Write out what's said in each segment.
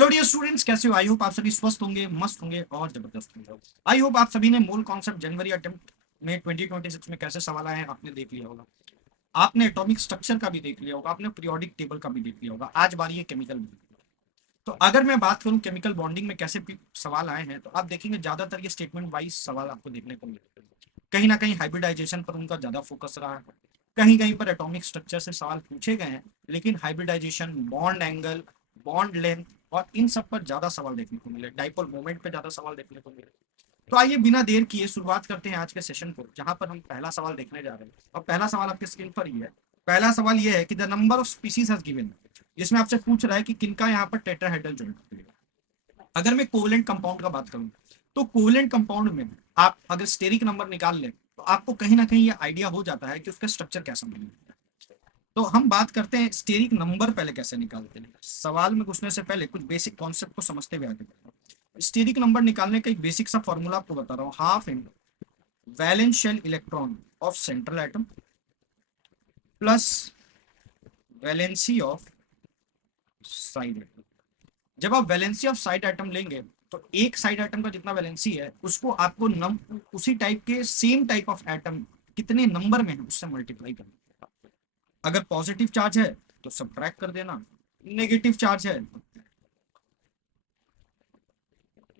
Hello dear students, कैसे हो? I hope आप सभी स्वस्थ होंगे, मस्त होंगे और जबरदस्त होंगे। आई होप आप सभी ने मूल कॉन्सेप्ट जनवरी अटेम्प्ट में 2026 में कैसे सवाल आए हैं आपने देख लिया होगा। आपने एटॉमिक स्ट्रक्चर का भी देख लिया होगा, आपने पीरियोडिक टेबल का भी देख लिया होगा। आज बारी है केमिकल बॉन्डिंग। तो अगर मैं बात करूं केमिकल बॉन्डिंग में कैसे सवाल आए हैं, तो आप देखेंगे ज्यादातर ये स्टेटमेंट वाइज सवाल आपको देखने को मिलेंगे। कहीं ना कहीं हाइब्रिडाइजेशन पर उनका ज्यादा फोकस रहा है, कहीं कहीं पर एटॉमिक स्ट्रक्चर से सवाल पूछे गए हैं, लेकिन hybridization, bond angle, bond length और इन सब पर ज्यादा सवाल देखने को मिले, डाइपोल मोमेंट पे ज्यादा सवाल देखने को मिले। तो आइए बिना देर किए शुरुआत करते हैं आज के सेशन को, जहां पर हम पहला सवाल देखने जा रहे हैं। और पहला सवाल आपके स्क्रीन पर ही है। पहला सवाल यह है कि the number of species has given, जिसमें आपसे पूछ रहा है कि किनका यहाँ पर टेट्राहेड्रल जॉइंट मिलेगा। अगर मैं कोवलेंट कंपाउंड का बात करूं, तो कोवलेंट कंपाउंड में आप अगर स्टेरिक नंबर निकाल लें, तो आपको कहीं ना कहीं ये आइडिया हो जाता है कि उसका स्ट्रक्चर कैसा मिलेगा। तो हम बात करते हैं स्टेरिक नंबर पहले कैसे निकालते हैं। सवाल में घुसने से पहले कुछ बेसिक कॉन्सेप्ट को समझते हुए आगे बढ़ते हैं। स्टेरिक नंबर निकालने का एक बेसिक सा फॉर्मूला आपको बता रहा हूँ, half into valence shell electron of central atom plus valency of side atom. जब आप वैलेंसी ऑफ साइड एटम लेंगे, तो एक साइड एटम का जितना वैलेंसी है उसको आपको उसी टाइप के सेम टाइप ऑफ एटम कितने नंबर में है उससे मल्टीप्लाई करना। अगर पॉजिटिव चार्ज है तो सब्ट्रैक्ट कर देना, नेगेटिव चार्ज है।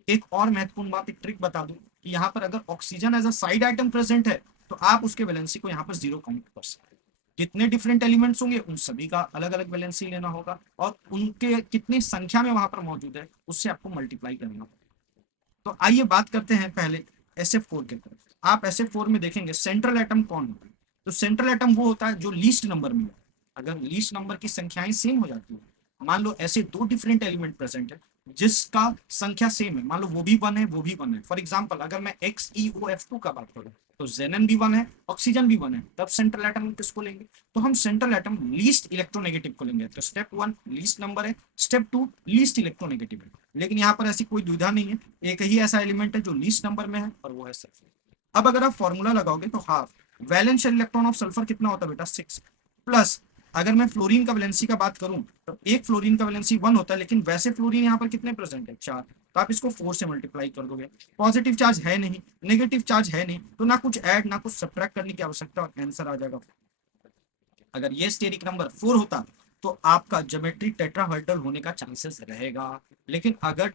एक और महत्वपूर्ण बात, एक ट्रिक बता दूं कि यहाँ पर अगर oxygen as a side atom present है, तो आप उसके वैलेंसी को यहाँ पर जीरो काउंट कर सकते हैं। जितने डिफरेंट एलिमेंट्स होंगे उन सभी का अलग अलग वैलेंसी लेना होगा, और उनके कितनी संख्या में वहां पर मौजूद है उससे आपको मल्टीप्लाई करना होगा। तो आइए बात करते हैं पहले SF4 के तरफ। आप SF4 में देखेंगे सेंट्रल एटम कौन होता है। तो सेंट्रल एटम वो होता है जो लीस्ट नंबर में है। अगर लीस्ट नंबर की संख्याएं सेम हो जाती है, मान लो ऐसे दो डिफरेंट एलिमेंट प्रेजेंट है जिसका संख्या सेम है, मान लो वो भी वन है वो भी वन है। फॉर एग्जाम्पल अगर मैं XeOF2 का बात करूं, तो जेनन भी वन है, ऑक्सीजन भी वन है, तब सेंट्रल एटम किसको लेंगे? तो हम सेंट्रल एटम लीस्ट इलेक्ट्रोनेगेटिव को लेंगे। तो स्टेप वन लीस्ट नंबर है, स्टेप टू लीस्ट इलेक्ट्रोनेगेटिव है। लेकिन यहाँ पर ऐसी कोई दुविधा नहीं है, एक ही ऐसा एलिमेंट है जो लीस्ट नंबर में है और वो है सल्फर। अब अगर आप फॉर्मूला लगाओगे तो half valence electron of sulphur कितना होता है बेटा? 6 प्लस, अगर मैं फ्लोरीन का वैलेंसी का बात करूं, तो एक फ्लोरीन का वैलेंसी 1 होता है, लेकिन वैसे फ्लोरीन यहाँ पर कितने प्रेजेंट है? 4। तो आप इसको 4 से मल्टीप्लाई कर दोगे। पॉजिटिव चार्ज है नहीं, नेगेटिव चार्ज है नहीं, तो ना कुछ ऐड ना कुछ सब्ट्रैक्ट करने की आवश्यकता, और आंसर आ जाएगा। अगर ये स्टेरिक नंबर 4 होता, तो आपका ज्योमेट्री टेट्राहेड्रल होने का चांसेस रहेगा। लेकिन अगर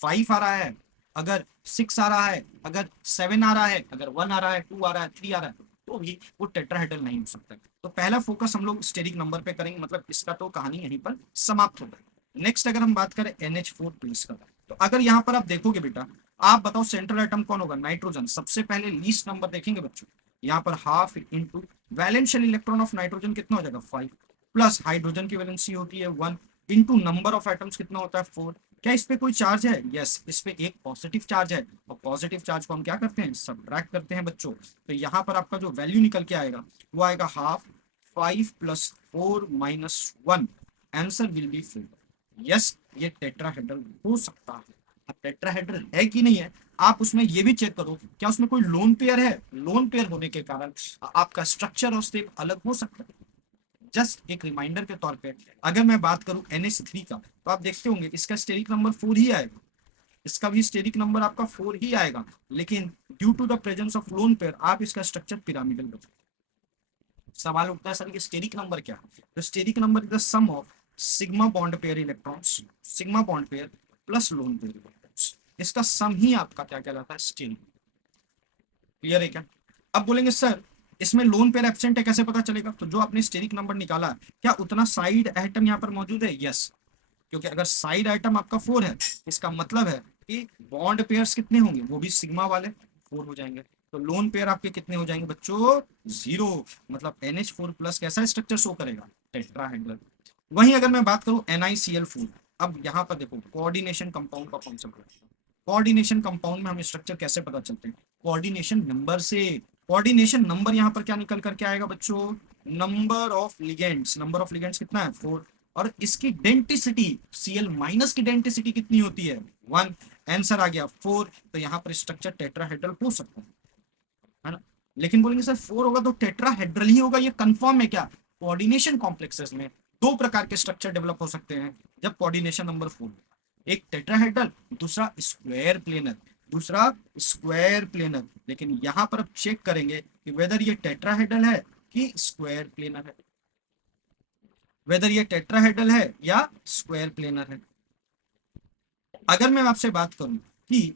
5 आ रहा है, अगर 6 आ रहा है, अगर 7 आ रहा है, अगर 1 आ रहा है, 2 आ रहा है, 3 आ रहा है, तो भी वो टेट्राहेड्रल नहीं हो सकता। तो पहला फोकस हम लोग स्टेरिक नंबर पे करेंगे, मतलब इसका तो कहानी यहीं पर समाप्त हो गई। नेक्स्ट अगर हम बात करें NH4+ का, तो अगर यहाँ पर आप देखोगे बेटा, आप बताओ सेंट्रल एटम कौन होगा? नाइट्रोजन। सबसे पहले लीस्ट नंबर देखेंगे बच्चों, यहाँ पर half into valence electron of nitrogen कितना हो जाएगा? 5 प्लस हाइड्रोजन की वैलेंसी होती है 1 इंटू नंबर ऑफ एटम्स कितना होता है? 4। क्या इस पे कोई चार्ज है? यस, इस पे एक पॉजिटिव चार्ज है, और पॉजिटिव चार्ज को हम क्या करते हैं? सब्ट्रैक्ट करते हैं बच्चों। तो यहाँ पर आपका जो वैल्यू निकल के आएगा वो आएगा half 5 + 4 - 1। Answer will be 4। Yes, ये टेट्राहेड्रल हो सकता है। अब टेट्राहेड्रल है कि नहीं है, आप उसमें ये भी चेक करो क्या उसमें कोई लोन पेयर है। लोन पेयर होने के कारण आपका स्ट्रक्चर और स्टेप अलग हो सकता है। जस्ट एक रिमाइंडर के तौर पे, अगर मैं बात करूं NH3 का, तो आप देखते होंगे इसका स्टेरिक नंबर 4 ही आएगा, इसका भी स्टेरिक नंबर आपका 4 ही आएगा, लेकिन due to the presence of lone pair आप इसका स्ट्रक्चर पिरामिडल बता। सवाल उठता है सर कि स्टेरिक नंबर क्या है? तो steric number is the sum of sigma bond pair electrons, sigma bond pair plus lone pair electrons. इसका सम ही आपका क्या कहलाता है? स्टेरिक। क्लियर है क्या? अब बोलेंगे सर इसमें लोन पेयर एब्सेंट है कैसे पता चलेगा? तो जो आपने स्टेरिक नंबर निकाला है, क्या उतना साइड एटम यहाँ पर मौजूद है? यस, क्योंकि अगर साइड आइटम आपका 4 है, इसका मतलब है कि बॉन्ड पेयर्स कितने होंगे? वो भी सिग्मा वाले 4 हो जाएंगे। तो लोन पेयर आपके कितने हो जाएंगे बच्चों? 0। मतलब NH4+ कैसा स्ट्रक्चर शो करेगा? टेट्राहेड्रल। वहीं अगर मैं बात करूं NiCl4, अब यहाँ पर देखो कोऑर्डिनेशन कंपाउंड का कॉन्सेप्ट है। कोऑर्डिनेशन कंपाउंड में हम स्ट्रक्चर कैसे पता चलते हैं? कोऑर्डिनेशन नंबर से। कोऑर्डिनेशन नंबर यहाँ पर क्या निकल करके आएगा बच्चों? Number of ligands. Number of ligands कितना है? 4। और इसकी डेंटिसिटी Cl- की डेंटिसिटी कितनी होती है? 1। आंसर आ गया 4। तो यहाँ पर स्ट्रक्चर टेट्राहेड्रल हो सकता है ना? लेकिन बोलेंगे सर 4 होगा तो टेट्राहेड्रल ही होगा, ये कंफर्म है क्या? कोऑर्डिनेशन कॉम्प्लेक्सेस में दो प्रकार के स्ट्रक्चर डेवलप हो सकते हैं जब कोऑर्डिनेशन नंबर 4। एक टेट्राहेड्रल, दूसरा स्क्वायर प्लेनर, दूसरा स्क्वायर प्लेनर। लेकिन यहाँ पर अब चेक करेंगे कि वेदर ये टेट्राहेड्रल है कि स्क्वायर प्लेनर है, वेदर ये टेट्राहेड्रल है या स्क्वायर प्लेनर है। अगर मैं आपसे बात करूं कि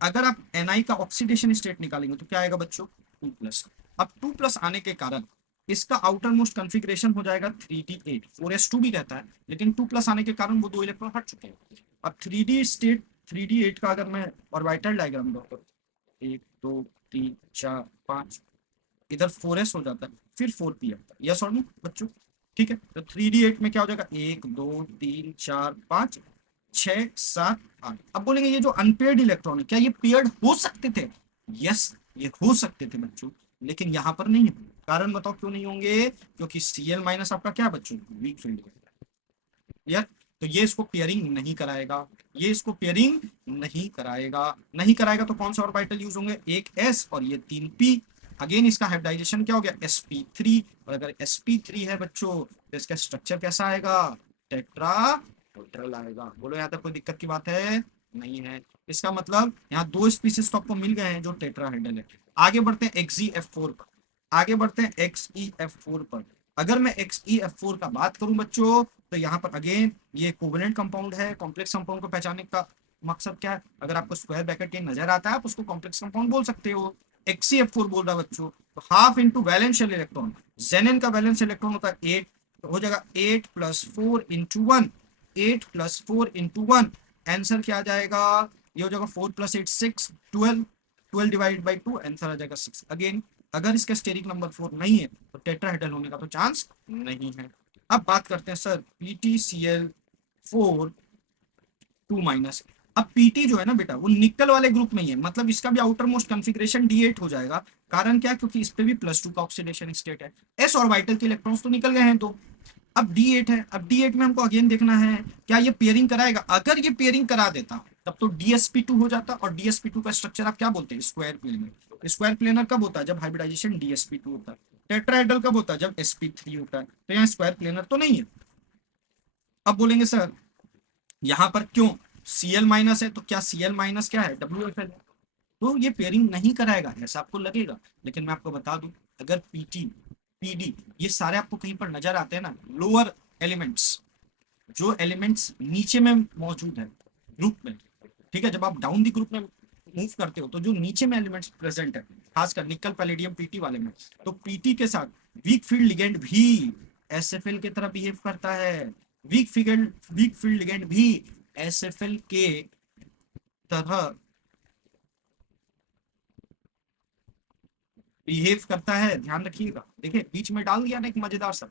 अगर आप Ni का ऑक्सीडेशन स्टेट निकालेंगे तो क्या आएगा बच्चों, 2+। अब 2+ आने के कारण इसका आउटर मोस्ट कॉन्फ़िगरेशन हो जाएगा 3d8, 4s2 भी रहता है, लेकिन 2+ आने के कारण वो 2 इलेक्ट्रॉन हट चुके हैं। अब 3d स्टेट, 3d8 का अगर मैं ऑर्बिटल डायग्राम ड्रॉ करूं, 1 2 3 4 5, इधर 4s हो जाता है, फिर 4p आता है, यस और नो बच्चों। ठीक है, तो 3d8 में क्या हो जाएगा, 1 2 3 4 5 6 7 8। अब बोलेंगे ये जो अनपेयर्ड इलेक्ट्रॉन है क्या ये पेयर्ड हो सकते थे, यस ये हो सकते थे बच्चों, लेकिन यहाँ पर नहीं है। कारण बताओ क्यों नहीं होंगे, क्योंकि Cl- आपका क्या बच्चों, वीक फील्ड यार, तो ये इसको पेयरिंग नहीं कराएगा, ये इसको पेयरिंग नहीं कराएगा, नहीं कराएगा तो कौन सा ऑर्बिटल यूज होंगे, एक s और ये 3p। अगेन इसका हाइब्रिडाइजेशन क्या हो गया, sp3। और अगर sp3 है बच्चों तो इसका स्ट्रक्चर कैसा आएगा, टेट्राहेड्रल आएगा। बोलो यहाँ तक कोई दिक्कत की बात है, नहीं है। इसका मतलब यहाँ 2 स्पीसीज तो आपको मिल गए हैं जो टेट्राहेड्रल है। आगे बढ़ते हैं XeF4 पर, आगे बढ़ते हैं XeF4 पर। अगर मैं XeF4 का बात करूं बच्चों, तो यहाँ पर अगेन ये कोवेलेंट कंपाउंड है। कॉम्प्लेक्स कंपाउंड को पहचानने का मकसद क्या है, अगर आपको स्क्वायर ब्रैकेट के नजर आता है आप उसको कॉम्प्लेक्स कंपाउंड बोल सकते हो। XeF4 बोल रहा बच्चों, तो हाफ इंटू वैलेंशियल इलेक्ट्रॉन, जेनेन का वैलेंस इलेक्ट्रॉन होता है 8, तो हो जाएगा 8+4 × 1, 8+4 × 1। आंसर क्या आ जाएगा, ये हो जाएगा 4+8 6, 12, 12 डिवाइड बाई 2, आंसर आ जाएगा 6। अगेन अगर इसका स्टेरिक नंबर 4 नहीं है तो टेट्राहेड्रल होने का तो चांस नहीं है। अब बात करते हैं सर PtCl4 2-। अब पीटी जो है ना बेटा वो निकल वाले ग्रुप में ही है, मतलब इसका भी आउटर मोस्ट कॉन्फ़िगरेशन D8 हो जाएगा। कारण क्या, क्योंकि इस पे भी +2 का ऑक्सीडेशन स्टेट है, s ऑर्बिटल के इलेक्ट्रॉन्स तो निकल गए हैं तो अब D8 है। अब D8 में हमको अगेन देखना है क्या ये पेयरिंग कराएगा। अगर ये पेयरिंग करा देता तब तो DsP2 हो जाता, और DsP2 का स्ट्रक्चर आप क्या बोलते हैं, स्क्वायर प्लेनर। स्क्वायर प्लेनर कब होता है, जब हाइब्रिडाइजेशन DsP2 होता है। टेट्राहेड्रल कब होता है, जब sp3 होता है। तो यहाँ स्क्वायर प्लेनर तो नहीं है। अब बोलेंगे सर यहाँ पर क्यों Cl- है, तो क्या Cl- क्या है, WFL है, तो ये पेयरिंग नहीं कराएगा ऐसा आपको लगेगा। लेकिन मैं आपको बता दूं, अगर पीटी पीडी ये सारे आपको कहीं पर नजर आते हैं ना, लोअर एलिमेंट्स, जो एलिमेंट्स नीचे में मौजूद है ग्रुप में, ठीक है, जब आप डाउन दी ग्रुप में मूव करते हो तो जो नीचे में एलिमेंट्स प्रेजेंट है, खासकर निकल पैलेडियम पीटी वाले में, तो पीटी के साथ वीक फील्ड लिगेंड भी एसएफएल की तरह बिहेव करता है। वीक फील्ड लिगेंड भी एसएफएल के तरह बिहेव करता है, ध्यान रखिएगा। देखिए बीच में डाल दिया ना एक मजेदार सा।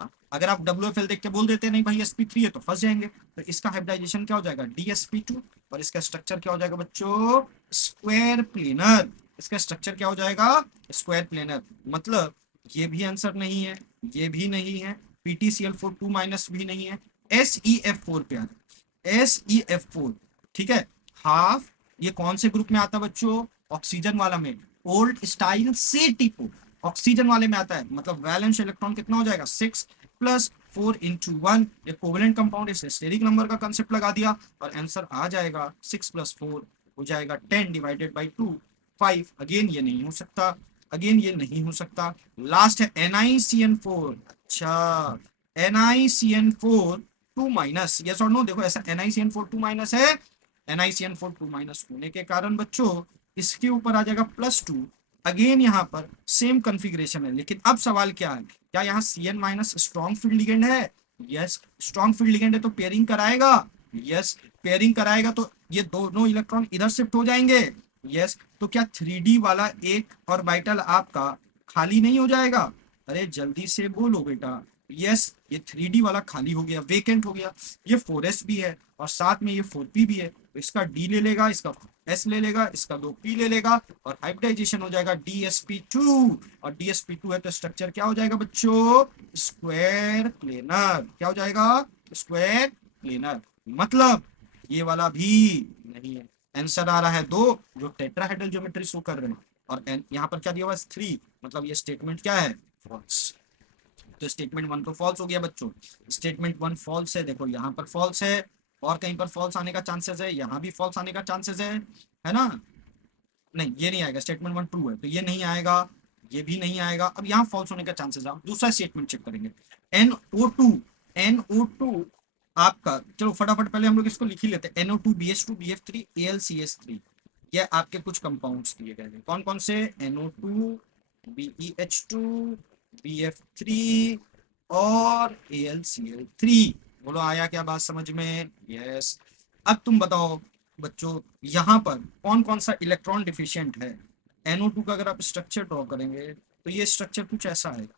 हाँ, अगर आप WFL देख के बोल देते नहीं भाई sp3 है तो फंस जाएंगे। तो इसका हाइब्रिडाइजेशन क्या हो जाएगा, DsP2, और इसका स्ट्रक्चर क्या हो जाएगा बच्चों, स्क्वायर प्लेनर। इसका स्ट्रक्चर क्या हो जाएगा, स्क्वायर प्लेनर। मतलब ये भी आंसर नहीं है, ये भी नहीं है, PtCl4 2- भी नहीं है। SeF4 पे आ जाए, SeF4, ठीक है। हाफ, ये कौन से ग्रुप में आता है बच्चों, ऑक्सीजन वाला में, ओल्ड स्टाइल से टिपो ऑक्सीजन वाले में आता है। मतलब वैलेंस इलेक्ट्रॉन कितना हो जाएगा, 6+4 × 1। ये कोवेलेंट कंपाउंड, इसे स्टेरिक नंबर का कंसेप्ट लगा दिया और आंसर आ जाएगा 6+4 हो जाएगा 10 डिवाइडेड बाई 2, 5। अगेन ये नहीं हो सकता, अगेन ये नहीं हो सकता। लास्ट है NiCN4। अच्छा, NiCN4 2-, यस और नो, देखो ऐसा NiCN4 2- है, NiCN4 2- होने के कारण बच्चों इसके ऊपर आ जाएगा +2। अगेन यहाँ पर सेम कॉन्फ़िगरेशन है, लेकिन अब सवाल क्या है, क्या यहाँ Cn- स्ट्रॉन्ग फील्ड लिगेंड है, यस स्ट्रॉन्ग फील्ड लिगेंड है तो पेयरिंग कराएगा, यस पेयरिंग कराएगा तो ये दोनों इलेक्ट्रॉन इधर शिफ्ट हो जाएंगे, यस। तो क्या 3D वाला एक ऑर्बिटल आपका खाली नहीं हो जाएगा, अरे जल्दी से बोलो बेटा, यस ये 3D वाला खाली हो गया, वेकेंट हो गया। ये 4s भी है और साथ में ये 4p भी है, तो इसका D ले लेगा, इसका S ले लेगा, इसका 2p ले लेगा, और हाइब्रिडाइजेशन हो जाएगा DsP2। और DsP2 है तो स्ट्रक्चर क्या हो जाएगा बच्चों, स्क्वायर प्लेनर। क्या हो जाएगा, स्क्वायर प्लेनर। मतलब ये वाला भी नहीं है। आंसर आ रहा है 2, जो टेट्राहेड्रल ज्योमेट्री शो कर रहे हैं, और यहाँ पर क्या दिया हुआ है 3, मतलब ये स्टेटमेंट क्या है, फॉल्स। तो स्टेटमेंट 1 तो फॉल्स हो गया बच्चों, स्टेटमेंट 1 फॉल्स है, देखो यहाँ पर फॉल्स है, और कहीं पर फॉल्स आने का चांसेस है, यहाँ भी फॉल्स आने का चांसेस है ना? नहीं, ये नहीं आएगा, स्टेटमेंट वन ट्रू है तो ये नहीं आएगा, ये भी नहीं आएगा। अब यहाँ फॉल्स होने का चांसेस है। दूसरा स्टेटमेंट चेक करेंगे, NO2, NO2 आपका, चलो फटाफट पहले हम लोग इसको लिख ही लेते हैं, NO2 BH2 BF3 AlCH3, ये आपके कुछ कंपाउंड्स दिए गए हैं। कौन कौन से? NO2 BeH2 BF3 और AlCl3। बोलो आया क्या बात समझ में? यस। अब तुम बताओ बच्चों, यहाँ पर कौन कौन सा इलेक्ट्रॉन डिफिशियंट है? NO2 का अगर आप स्ट्रक्चर ड्रॉ करेंगे तो ये स्ट्रक्चर कुछ ऐसा है,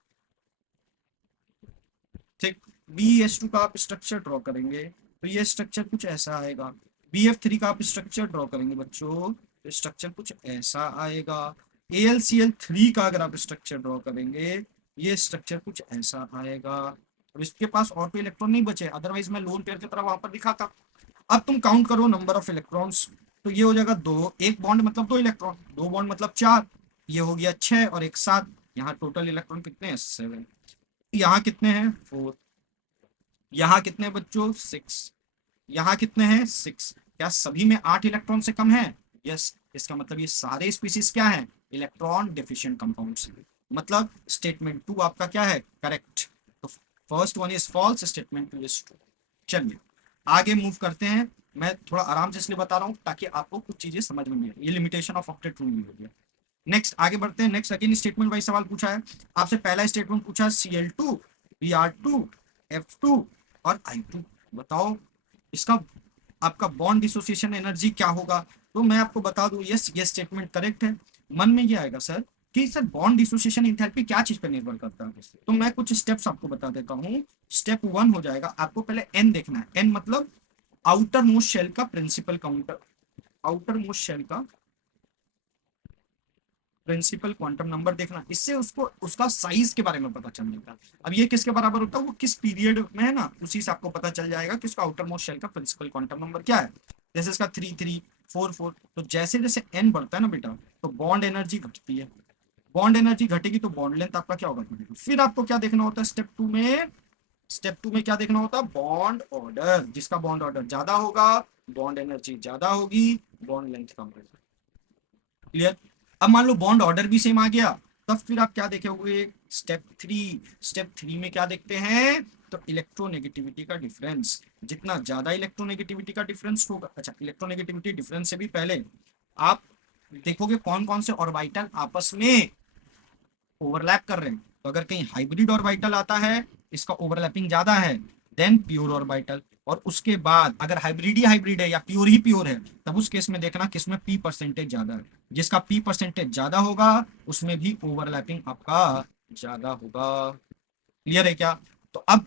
ठीक। BH2 का आप स्ट्रक्चर ड्रॉ करेंगे तो ये स्ट्रक्चर कुछ ऐसा आएगा। BF3 का आप स्ट्रक्चर ड्रॉ करेंगे बच्चों तो स्ट्रक्चर कुछ ऐसा आएगा। AlCl3 का अगर आप स्ट्रक्चर ड्रॉ करेंगे ये स्ट्रक्चर कुछ ऐसा आएगा। अब इसके पास और कोई इलेक्ट्रॉन नहीं बचे, अदरवाइज मैं लोन पेयर की तरह वहां पर दिखाता। अब तुम काउंट करो नंबर ऑफ इलेक्ट्रॉन्स, तो ये हो जाएगा दो, एक बॉन्ड मतलब दो इलेक्ट्रॉन, दो बॉन्ड मतलब चार, ये हो गया छह और एक सात। यहाँ टोटल इलेक्ट्रॉन कितने हैं? 7। यहाँ कितने हैं? 4। यहाँ कितने हैं बच्चों? 6। यहाँ कितने हैं? 6। क्या सभी में 8 इलेक्ट्रॉन से कम है? यस। इसका मतलब ये सारे स्पीसीज क्या है? Electron deficient compounds. मतलब स्टेटमेंट 2 आपका क्या है? करेक्ट। तो first one is false, statement 2 is true. चलिए आगे मूव करते हैं। मैं थोड़ा आराम से इसलिए बता रहा हूँ ताकि आपको कुछ चीजें समझ में नहीं आए, ये लिमिटेशन ऑफ ऑक्टेट रूल नहीं हो गया। नेक्स्ट आगे बढ़ते हैं। नेक्स्ट अगेन स्टेटमेंट वाइज सवाल पूछा है आपसे। पहला स्टेटमेंट पूछा है Cl2 Br2 F2 और I2, बताओ इसका आपका बॉन्ड डिसोसिएशन एनर्जी क्या होगा? तो मैं आपको बता दूं, यस ये स्टेटमेंट करेक्ट है। मन में ये आएगा सर कि सर बॉन्ड डिसोसिएशन एंथैल्पी क्या चीज पर निर्भर करता है? तो मैं कुछ स्टेप्स आपको बता देता हूँ। स्टेप 1 हो जाएगा, आपको पहले एन देखना है। एन मतलब आउटर मोस्ट शेल का principal counter, outer most shell का प्रिंसिपल क्वांटम नंबर देखना, इससे उसको उसका साइज के बारे में पता चल जाएगा। अब ये किसके बराबर होता है? वो किस पीरियड में है ना, उसी से आपको पता चल जाएगा कि उसका आउटर मोस्ट शेल का प्रिंसिपल क्वांटम नंबर क्या है। जैसे इसका 3 3 4 4, तो जैसे जैसे एन बढ़ता है ना बेटा, तो बॉन्ड एनर्जी घटती है। बॉन्ड एनर्जी घटेगी तो बॉन्ड लेंथ आपका क्या होगा? घटेगा। फिर आपको क्या देखना होता है स्टेप 2 में? स्टेप 2 में क्या देखना होता है? Bond order. जिसका बॉन्ड ऑर्डर ज्यादा होगा बॉन्ड एनर्जी ज्यादा होगी, बॉन्ड लेंथ कम होगी। क्लियर? अब मान लो बॉन्ड ऑर्डर भी सेम आ गया, तब फिर आप क्या देखेंगे? स्टेप 3। स्टेप 3 में क्या देखते हैं? तो इलेक्ट्रोनेगेटिविटी का डिफरेंस। जितना ज्यादा इलेक्ट्रोनेगेटिविटी का डिफरेंस होगा, अच्छा इलेक्ट्रोनेगेटिविटी डिफरेंस से भी पहले आप देखोगे कौन कौन से ऑर्बिटल आपस में ओवरलैप कर रहे हैं। तो अगर कहीं हाइब्रिड ऑर्बिटल आता है, इसका ओवरलैपिंग ज्यादा है, देन प्योर ऑर्बिटल। और उसके बाद अगर हाइब्रिड ही हाइब्रिड है या प्योर ही प्योर है, तब उस केस में देखना किसमें पी परसेंटेज ज्यादा है। जिसका पी परसेंटेज ज्यादा होगा उसमें भी ओवरलैपिंग आपका ज्यादा होगा। क्लियर है क्या? तो अब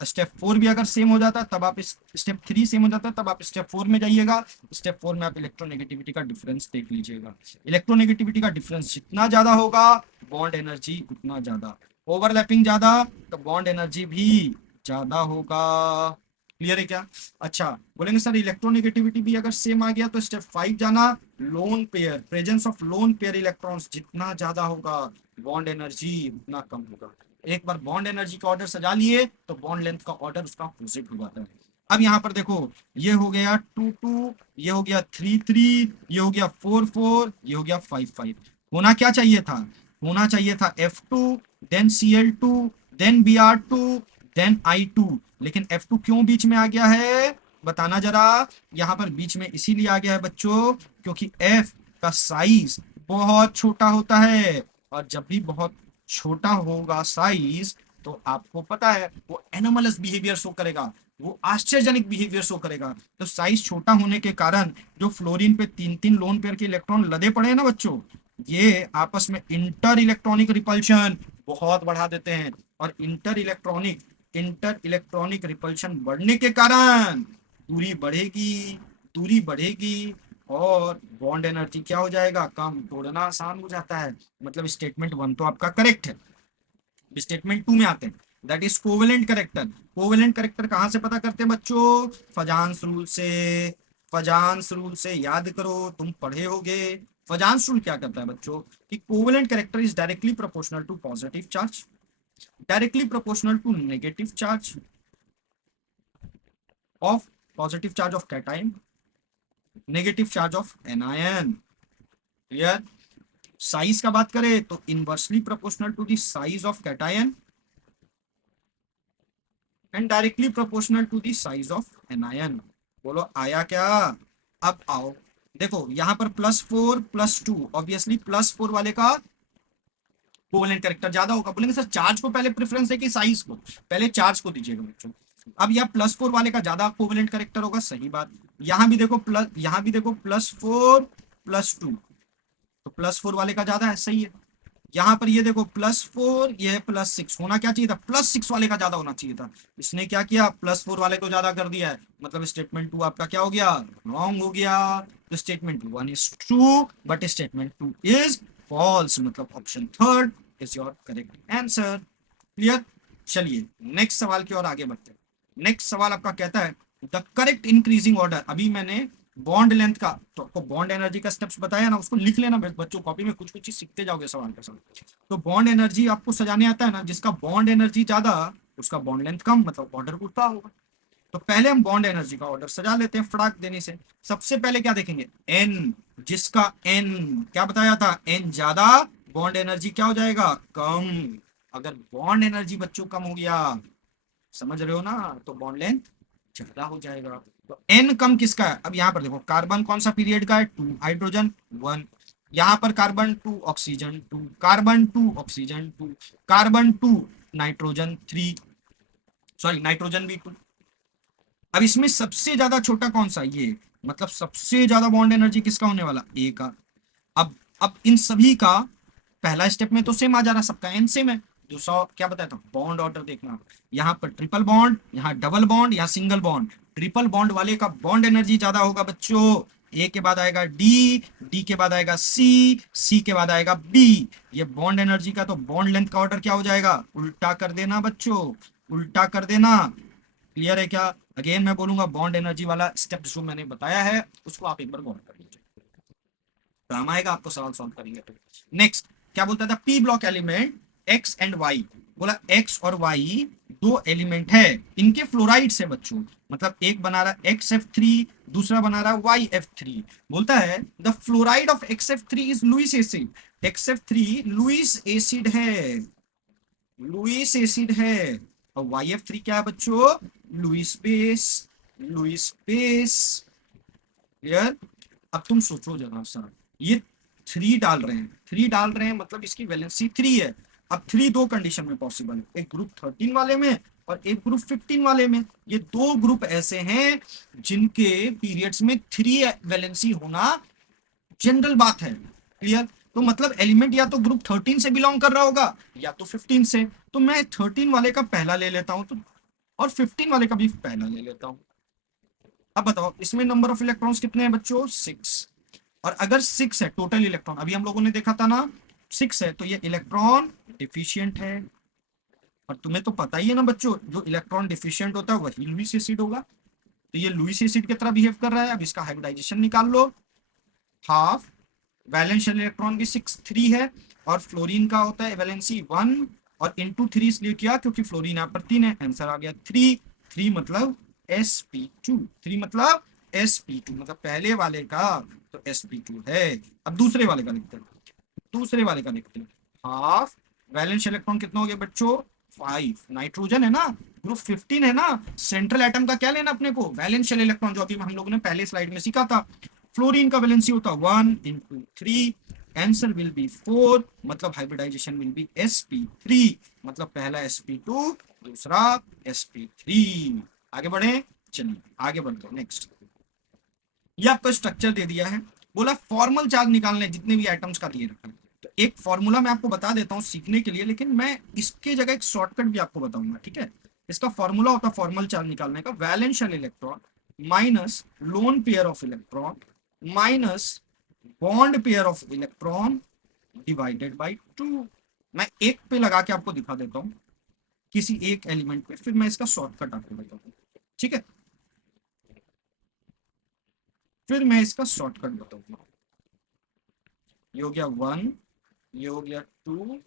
स्टेप 4 भी अगर सेम हो जाता है तब आप इस स्टेप 3 सेम हो जाता है तब आप स्टेप 4 में जाइएगा। स्टेप 4 में आप इलेक्ट्रोनेगेटिविटी का डिफरेंस देख लीजिएगा। इलेक्ट्रोनेगेटिविटी का डिफरेंस जितना ज्यादा होगा बॉन्ड एनर्जी उतना ज्यादा, ओवरलैपिंग ज्यादा तो बॉन्ड एनर्जी भी ज्यादा होगा। क्लियर है क्या? अच्छा बोलेंगे सर इलेक्ट्रोनेगेटिविटी भी अगर सेम आ गया तो स्टेप 5 जाना। Lone pair, presence of lone pair electrons जितना ज्यादा होगा बॉन्ड एनर्जी उतना कम होगा। एक बार बॉन्ड एनर्जी का ऑर्डर सजा लिए तो बॉन्ड लेंथ का ऑर्डर उसका अपोजिट हो जाता है। अब यहाँ पर देखो, ये हो गया 2 2, ये हो गया 3 3, ये हो गया 4 4, ये हो गया 5 5। होना क्या चाहिए था? होना चाहिए था F2 then Cl2 then Br2 then I2। लेकिन F2 क्यों बीच में आ गया है बताना जरा? यहाँ पर बीच में इसीलिए आ गया है बच्चों क्योंकि F का साइज बहुत छोटा होता है, और जब भी बहुत छोटा होगा साइज तो आपको पता है वो एनोमलस बिहेवियर शो करेगा, वो आश्चर्यजनक बिहेवियर शो करेगा। तो साइज छोटा होने के कारण जो फ्लोरीन पे 3 3 लोन पेयर के इलेक्ट्रॉन लदे पड़े हैं ना बच्चों, ये आपस में इंटर इलेक्ट्रॉनिक रिपल्शन बहुत बढ़ा देते हैं। और इंटर इलेक्ट्रॉनिक रिपल्शन बढ़ने के कारण दूरी बढ़ेगी, दूरी बढ़ेगी और बॉन्ड एनर्जी क्या हो जाएगा? कम। तोड़ना आसान हो जाता है। मतलब स्टेटमेंट 1 तो आपका करेक्ट है। स्टेटमेंट 2 में आते हैं, that is covalent character. Covalent character कहां से पता करते हैं बच्चों? फजांस रूल से। फजांस रूल से याद करो, तुम पढ़े होगे। फजांस रूल क्या करता है बच्चों कि covalent character is directly proportional to positive charge, directly proportional to negative charge of positive charge of cation, negative charge of anion. Clear? Size का बात करें तो inversely proportional to the size of cation and directly proportional to the size of anion. बोलो आया क्या? अब आओ, देखो यहां पर +4 +2, ऑब्वियसली +4 वाले का कोवेलेंट कैरेक्टर ज्यादा होगा। बोलेंगे सर चार्ज को पहले प्रेफरेंस है कि साइज को? पहले चार्ज को दीजिएगा बच्चों। अब यह +4 वाले का ज्यादा कोवेलेंट कैरेक्टर होगा, सही बात। यहां भी देखो +4 +2, तो +4 वाले का ज्यादा है, सही है। यहाँ पर ये देखो +4, ये है +6, होना क्या चाहिए था? +6 वाले का ज्यादा होना चाहिए था। इसने क्या किया? +4 वाले को ज्यादा कर दिया है, मतलब स्टेटमेंट 2 आपका क्या हो गया? रॉन्ग हो गया। तो statement 1 is true but statement 2 is false, मतलब option third is your correct answer. Clear? चलिए नेक्स्ट सवाल की ओर आगे बढ़ते हैं। नेक्स्ट सवाल आपका कहता है द करेक्ट इंक्रीजिंग ऑर्डर। अभी मैंने बॉन्ड लेंथ का तो आपको बॉन्ड एनर्जी का स्टेप्स बताया ना, उसको लिख लेना बच्चों, कॉपी में कुछ कुछ चीज सीखते जाओगे सवाल के साथ। तो बॉन्ड एनर्जी आपको सजाने आता है ना, जिसका बॉन्ड एनर्जी ज्यादा उसका बॉन्ड लेंथ कम, मतलब ऑर्डर उल्टा होगा। तो पहले हम बॉन्ड एनर्जी का ऑर्डर सजा लेते हैं फटाक देने से। सबसे पहले क्या देखेंगे? एन, जिसका एन क्या बताया था? एन ज्यादा, बॉन्ड एनर्जी क्या हो जाएगा? कम। अगर बॉन्ड एनर्जी बच्चों कम हो गया, समझ रहे हो ना, तो बॉन्ड लेंथ ज्यादा हो जाएगा। तो एन कम किसका है? अब यहाँ पर देखो कार्बन कौन सा पीरियड का है? 2, हाइड्रोजन 1, यहाँ पर carbon 2 oxygen 2, carbon 2 oxygen 2, carbon 2 nitrogen 3, sorry nitrogen भी 2। अब इसमें सबसे ज्यादा छोटा कौन सा? ये, मतलब सबसे ज्यादा बॉन्ड एनर्जी किसका होने वाला? ए का। अब इन सभी का पहला स्टेप में तो सेम आ जा रहा, सबका एन सेम है। दूसरा क्या बताया था? बॉन्ड ऑर्डर देखना। यहाँ पर ट्रिपल बॉन्ड, यहाँ डबल बॉन्ड, यहाँ सिंगल बॉन्ड। ट्रिपल बॉन्ड वाले का बॉन्ड एनर्जी ज्यादा होगा बच्चों। ए के बाद आएगा डी, डी के बाद आएगा सी, सी के बाद आएगा बी। ये बॉन्ड एनर्जी का तो बॉन्ड लेंथ का ऑर्डर क्या हो जाएगा? उल्टा कर देना बच्चों, उल्टा कर देना। क्लियर है क्या? अगेन मैं बोलूंगा बॉन्ड एनर्जी वाला स्टेप जो मैंने बताया है उसको आप एक बार गौर कर लीजिए, काम आएगा आपको सवाल सॉल्व करेंगे तो। नेक्स्ट क्या बोलता था? P block element X and Y. बोला एक्स और वाई दो एलिमेंट है, इनके फ्लोराइड्स है बच्चों। मतलब एक बना रहा XF3, दूसरा बना रहा YF3। बोलता है the fluoride of XF3 is Lewis acid. XF3 Lewis acid है, लुइस एसिड है। और YF3 क्या है बच्चों? Lewis base, Lewis base. Clear? अब तुम सोचो जरा सा, ये 3 डाल रहे हैं, 3 डाल रहे हैं मतलब इसकी वैलेंसी 3 है। अब 3 दो कंडीशन में पॉसिबल है, एक ग्रुप 13 वाले में और एक ग्रुप 15 वाले में। ये दो ग्रुप ऐसे हैं जिनके पीरियड्स में 3 वैलेंसी होना जनरल बात है। क्लियर? तो मतलब एलिमेंट या तो ग्रुप 13 से बिलोंग कर रहा होगा या तो 15 से। तो मैं 13 वाले का पहला ले लेता हूं, तो और 15 वाले का भी पहला ले लेता हूं। अब बताओ इसमें नंबर ऑफ इलेक्ट्रॉन्स कितने हैं बच्चों? 6। और अगर 6 है टोटल इलेक्ट्रॉन, अभी हम लोगों ने देखा था ना 6 है, तो ये इलेक्ट्रॉन डिफिशियंट है। और तुम्हें तो पता ही है ना बच्चों, जो इलेक्ट्रॉन डिफिशियंट होता है वही लुईस एसिड होगा। तो ये लुईस एसिड की तरह बिहेव कर रहा है। अब इसका हाइब्रिडाइजेशन निकाल लो। हाफ, वैलेंस इलेक्ट्रॉन की 6 3 है, और फ्लोरीन का होता है वैलेंसी 1, और इंटू 3 इसलिए किया क्योंकि फ्लोरीन यहाँ पर 3 है। आंसर आ गया 3। 3 मतलब sp2, 3 मतलब sp2, मतलब पहले वाले का तो sp2 है। अब दूसरे वाले का देखते हैं, दूसरे वाले का देखते हैं। हाफ, वैलेंस इलेक्ट्रॉन कितना हो गया बच्चों? 5। नाइट्रोजन है ना, ग्रुप 15 है ना। सेंट्रल एटम का क्या लेना अपने को? वैलेंशियल इलेक्ट्रॉन, जो अभी हम लोगों ने पहले स्लाइड में सीखा था। फ्लोरीन का वैलेंसी होता 1 × 3, आंसर विल बी 4, मतलब हाइब्रिडाइजेशन विल बी sp3, मतलब पहला sp2, दूसरा sp3। आगे बढ़े, चलिए आगे बढ़ते हैं। नेक्स्ट ये आपको स्ट्रक्चर दे दिया है, बोला फॉर्मल चार्ज निकालने जितने भी एटम्स का दिए रखा है। तो एक फॉर्मूला मैं आपको बता देता हूँ सीखने के लिए, लेकिन मैं इसके जगह एक शॉर्टकट भी आपको बताऊंगा, ठीक है? इसका फॉर्मूला होता है फॉर्मल चार्ज निकालने का, valence electron minus lone pair of electron minus bond pair of electron divided by 2। मैं एक पे लगा के आपको दिखा देता हूँ, किसी एक एलिमेंट पे, फिर मैं इसका शॉर्टकट आपको बताऊंगा, ठीक है? फिर मैं इसका शॉर्टकट बताऊंगा। ये हो गया 1, ये हो गया 2,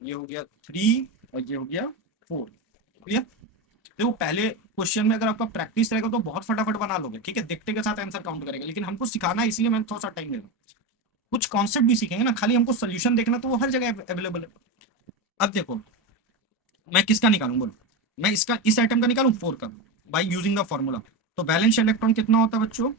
ये हो गया 3, और ये हो गया 4। क्लियर? देखो पहले क्वेश्चन में अगर आपका प्रैक्टिस रहेगा तो बहुत फटाफट बना लोगे, ठीक है, देखते के साथ आंसर काउंट करेगा, लेकिन हमको सिखाना है इसलिए मैंने थोड़ा सा टाइम लेगा। कुछ कॉन्सेप्ट भी सीखेंगे ना, खाली हमको सोल्यूशन देखना तो वो हर जगह अवेलेबल है। अब देखो मैं किसका निकालूं बोलो, मैं इसका इस आइटम का निकालूं 4 का, बाय यूजिंग द फॉर्मूला। तो बैलेंस इलेक्ट्रॉन कितना होता है बच्चों,